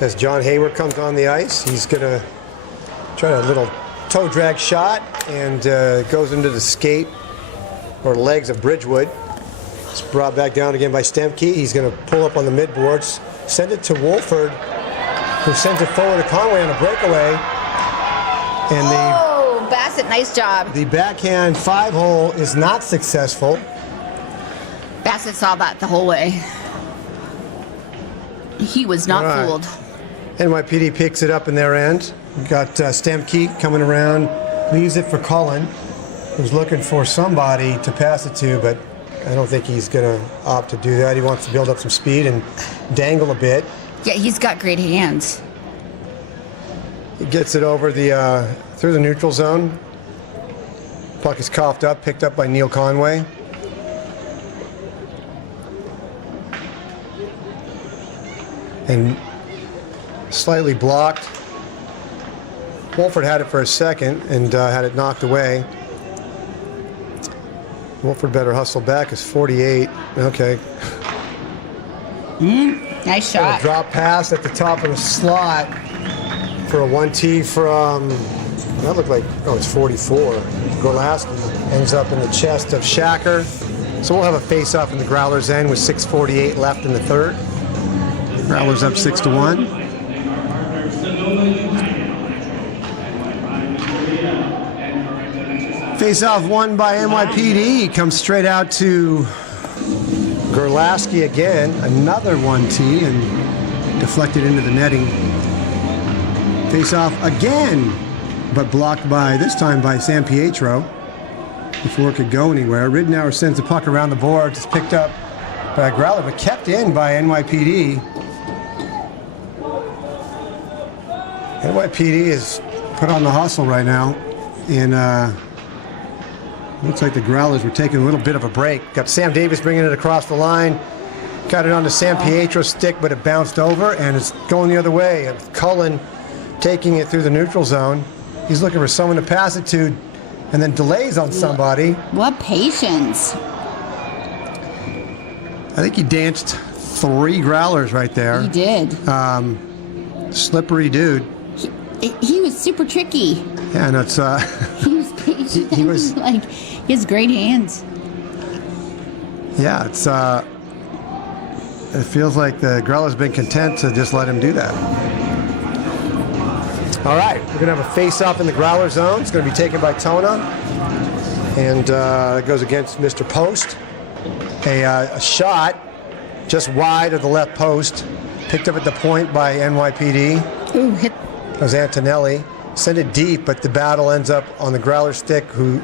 As John Hayward comes on the ice, he's going to try a little toe drag shot and goes into the skate or legs of Bridgewood. It's brought back down again by Stemke. He's going to pull up on the midboards, send it to Wolford, who sends it forward to Conway on a breakaway. And Bassett, nice job. The backhand 5-hole is not successful. Bassett saw that the whole way. He was not fooled. NYPD picks it up in their end. We've got Stemke coming around, leaves it for Cullen, who's looking for somebody to pass it to, but I don't think he's going to opt to do that. He wants to build up some speed and dangle a bit. Yeah, he's got great hands. He gets it over through the neutral zone. Puck is coughed up, picked up by Neil Conway. And slightly blocked. Wolford had it for a second and had it knocked away. Wolford better hustle back. It's 48. Okay. Nice shot. A drop pass at the top of the slot for a 1T from, that looked like, it's 44. Gorlaski ends up in the chest of Shacker. So we'll have a face-off in the Growlers' end with 6:48 left in the third. Growlers up 6-1. Face-off won by NYPD. Comes straight out to Gorlaski again. Another 1T and deflected into the netting. Face-off again, but blocked this time by San Pietro before it could go anywhere. Ridenour sends the puck around the boards. It's picked up by Growler, but kept in by NYPD. NYPD is put on the hustle right now, and looks like the Growlers were taking a little bit of a break. Got Sam Davis bringing it across the line. Got it on the San Pietro stick, but it bounced over, and it's going the other way. And Cullen taking it through the neutral zone. He's looking for someone to pass it to, and then delays on somebody. What patience. I think he danced 3 growlers right there. He did. Slippery dude. He was super tricky. Yeah, and it's He was patient. he was like, he has great hands. yeah, it's it feels like the growler's been content to just let him do that. All right, we're gonna have a face-off in the growler zone. It's gonna be taken by Tona, and it goes against Mr. Post. A shot just wide of the left post, picked up at the point by NYPD. Ooh, hit. That was Antonelli. Sent it deep, but the battle ends up on the growler stick, who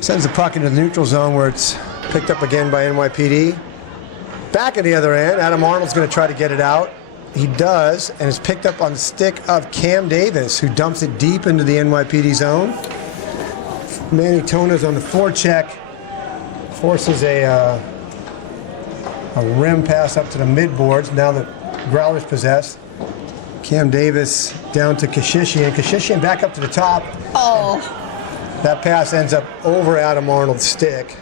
sends the puck into the neutral zone where it's picked up again by NYPD. Back at the other end, Adam Arnold's going to try to get it out. He does, and it's picked up on the stick of Cam Davis, who dumps it deep into the NYPD zone. Manny Tona's on the forecheck, forces a rim pass up to the midboards. Now the growlers possess. Cam Davis down to Kashishian. Kashishian back up to the top. Oh. That pass ends up over Adam Arnold's stick.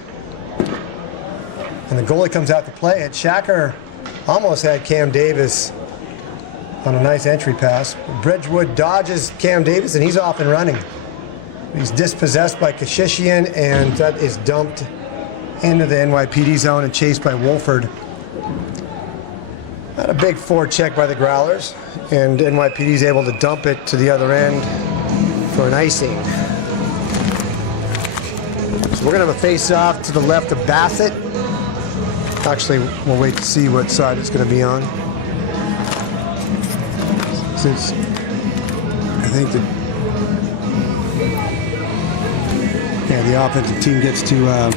And the goalie comes out to play it. Shacker almost had Cam Davis on a nice entry pass. Bridgewood dodges Cam Davis, and he's off and running. He's dispossessed by Kashishian, and that is dumped into the NYPD zone and chased by Wolford. Not a big forecheck by the Growlers, and NYPD is able to dump it to the other end for an icing. So we're going to have a face-off to the left of Bassett. Actually, we'll wait to see what side it's going to be on. Since I think the offensive team gets to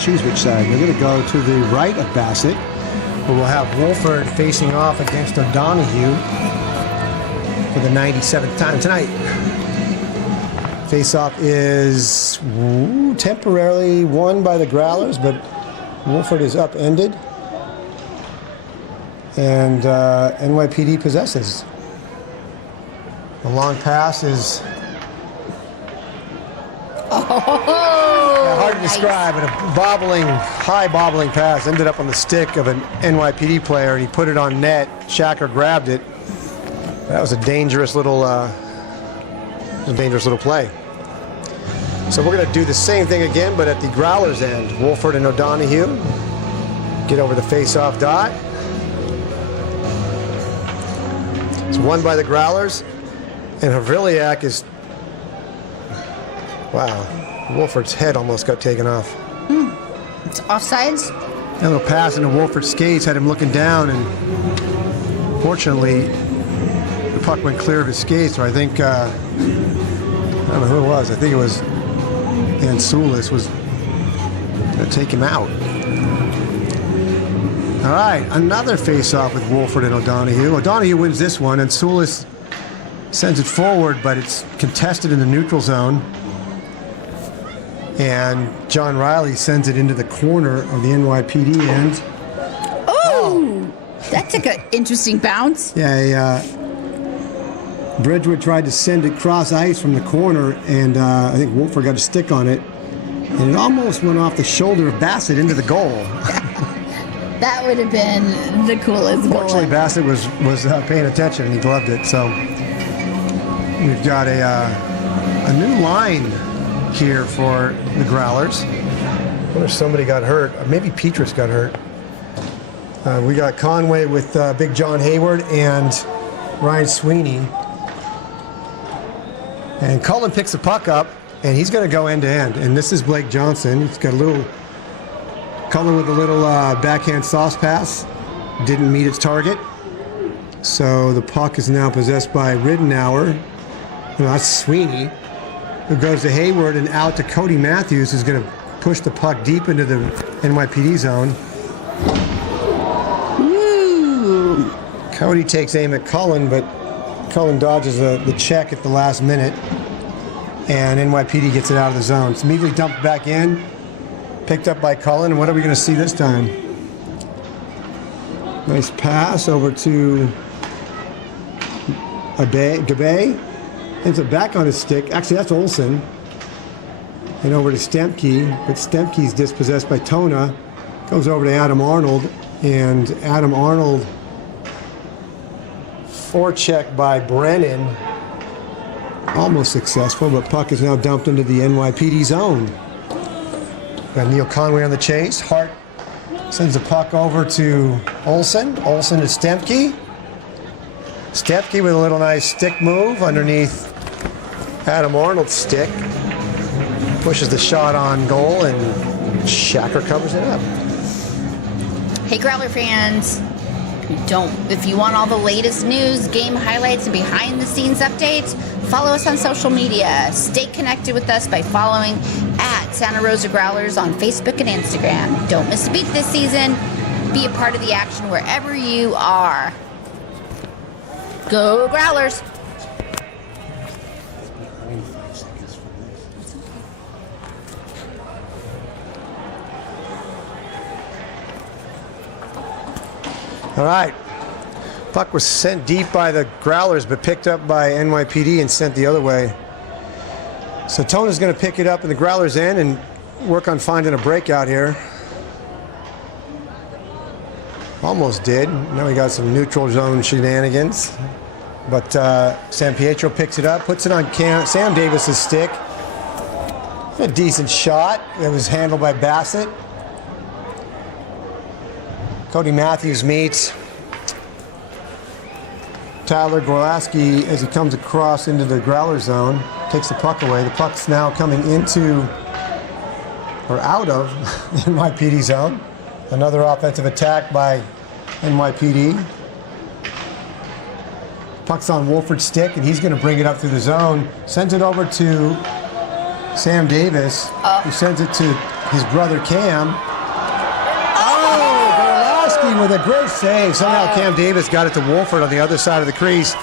choose which side. They're going to go to the right of Bassett, where we'll have Wolford facing off against O'Donoghue for the 97th time tonight. Face-off is temporarily won by the Growlers, but Wolford is upended, and NYPD possesses. The long pass is hard to describe, but a high bobbling pass ended up on the stick of an NYPD player, and he put it on net. Shacker grabbed it. That was a dangerous little play. So we're going to do the same thing again, but at the Growlers' end. Wolford and O'Donoghue get over the face-off dot. It's won by the Growlers, and Havrilyak is... Wow, Wolford's head almost got taken off. It's offsides. A little pass into Wolford's skates had him looking down, and fortunately, the puck went clear of his skates. So I think, I don't know who it was. I think it was Ansoulis was going to take him out. All right, another face-off with Wolford and O'Donoghue. O'Donoghue wins this one, and Soulis sends it forward, but it's contested in the neutral zone. And John Riley sends it into the corner of the NYPD end. Oh, that took an interesting bounce. Yeah, Bridgewood tried to send it cross ice from the corner, and I think Wolford got a stick on it. And it almost went off the shoulder of Bassett into the goal. That would have been the coolest goal. Fortunately, Bassett was paying attention, and he gloved it. So we've got a new line here for the Growlers. I wonder if somebody got hurt. Maybe Petrus got hurt. We got Conway with Big John Hayward and Ryan Sweeney. And Cullen picks the puck up, and he's going to go end to end. And this is Blake Johnson. He's got a little Cullen with a little backhand sauce pass. Didn't meet its target. So the puck is now possessed by Ridenour. No, that's Sweeney, who goes to Hayward and out to Cody Matthews, who's going to push the puck deep into the NYPD zone. Woo. Cody takes aim at Cullen, but Cullen dodges the check at the last minute, and NYPD gets it out of the zone. It's immediately dumped back in, picked up by Cullen. And what are we going to see this time? Nice pass over to Gabe. Ends up back on his stick. Actually, that's Olsen. And over to Stemke. But Stemke's dispossessed by Tona. Goes over to Adam Arnold. And Adam Arnold, forecheck by Brennan. Almost successful, but puck is now dumped into the NYPD zone. Got Neil Conway on the chase. Hart sends the puck over to Olsen. Olsen to Stemke. Stemke with a little nice stick move underneath Adam Arnold's stick. Pushes the shot on goal, and Shacker covers it up. Hey, Growler fans. If you want all the latest news, game highlights, and behind-the-scenes updates, follow us on social media. Stay connected with us by following at Santa Rosa Growlers on Facebook and Instagram. Don't miss a beat this season. Be a part of the action wherever you are. Go Growlers! All right. Puck was sent deep by the Growlers, but picked up by NYPD and sent the other way. So Tona's going to pick it up in the Growlers' end and work on finding a breakout here. Almost did. Now we got some neutral zone shenanigans. But San Pietro picks it up, puts it on Sam Davis's stick. A decent shot. It was handled by Bassett. Cody Matthews meets Tyler Gorlaski as he comes across into the Growler zone, takes the puck away. The puck's now coming into, or out of, NYPD zone. Another offensive attack by NYPD. Puck's on Wolford's stick, and he's going to bring it up through the zone. Sends it over to Sam Davis, who sends it to his brother Cam. With a great save. Somehow Cam Davis got it to Wolford on the other side of the crease.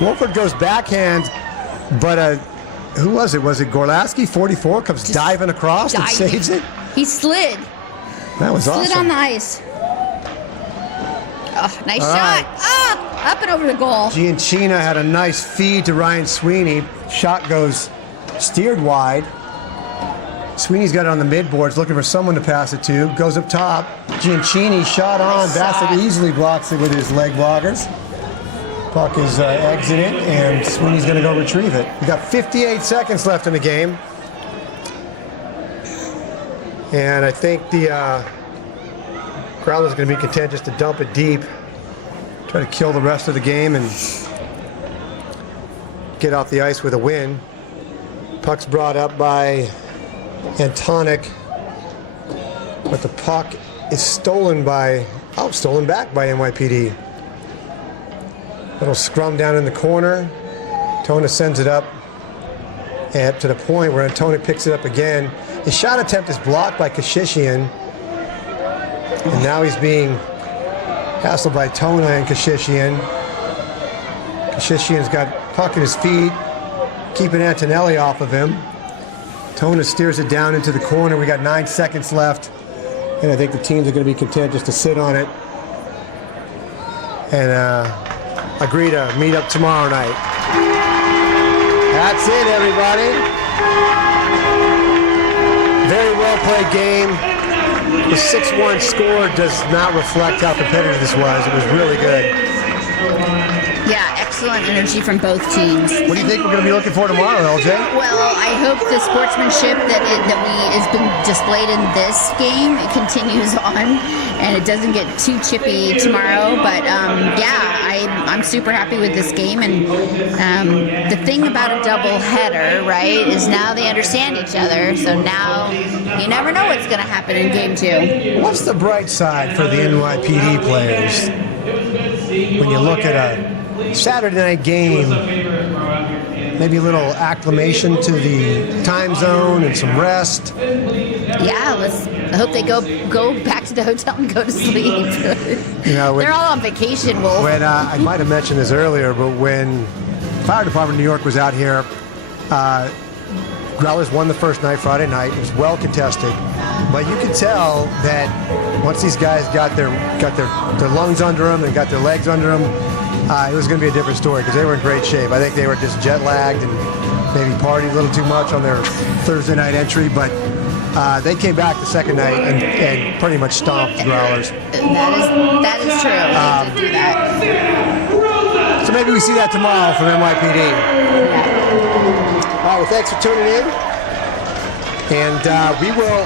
Wolford goes backhand, but who was it? Was it Gorlaski? 44 comes diving across and saves it. He slid. That was awesome. Slid on the ice. Oh, nice shot. Right. Up and over the goal. Gianchina had a nice feed to Ryan Sweeney. Shot goes steered wide. Sweeney's got it on the midboards, looking for someone to pass it to. Goes up top. Gianchini shot on. Bassett easily blocks it with his leg blockers. Puck is exited, and Sweeney's going to go retrieve it. We got 58 seconds left in the game. And I think the Growlers going to be content just to dump it deep. Try to kill the rest of the game and get off the ice with a win. Puck's brought up by Antonic, but the puck is stolen back by NYPD. Little scrum down in the corner. Tona sends it up to the point where Antonic picks it up again. His shot attempt is blocked by Kashishian, and now he's being hassled by Tona and Kashishian. Kashishian's got puck at his feet, keeping Antonelli off of him. Tona steers it down into the corner. We got 9 seconds left, and I think the teams are going to be content just to sit on it and agree to meet up tomorrow night. That's it, everybody. Very well played game. The 6-1 score does not reflect how competitive this was. It was really good. Yeah, excellent energy from both teams. What do you think we're going to be looking for tomorrow, LJ? Well, I hope the sportsmanship that has been displayed in this game, it continues on, and it doesn't get too chippy tomorrow. But I'm super happy with this game, and the thing about a double header, right, is now they understand each other. So now you never know what's going to happen in game 2. What's the bright side for the NYPD players when you look at a Saturday night game? Maybe a little acclimation to the time zone and some rest. Yeah, I hope they go back to the hotel and go to sleep. They're all on vacation, Wolf. When I might have mentioned this earlier, but when Fire Department of New York was out here, Growlers won the first night, Friday night. It was well contested. But you could tell that once these guys got their lungs under them and got their legs under them, it was going to be a different story because they were in great shape. I think they were just jet lagged and maybe partied a little too much on their Thursday night entry, but they came back the second night and pretty much stomped the Growlers. That is true. They did do that. So maybe we see that tomorrow from NYPD. All right, well, thanks for tuning in. And we will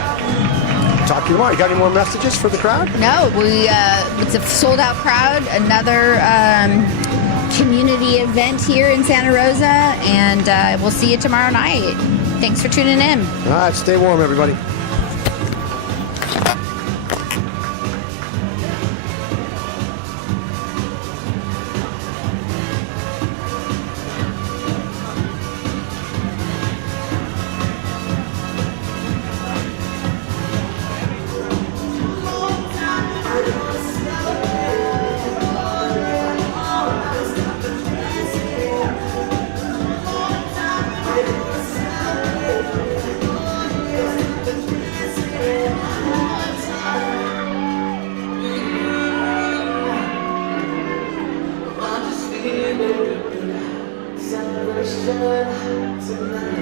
talk to you tomorrow. You got any more messages for the crowd? No, it's a sold-out crowd. Another community event here in Santa Rosa, and we'll see you tomorrow night. Thanks for tuning in. All right, stay warm, everybody. Celebration tonight.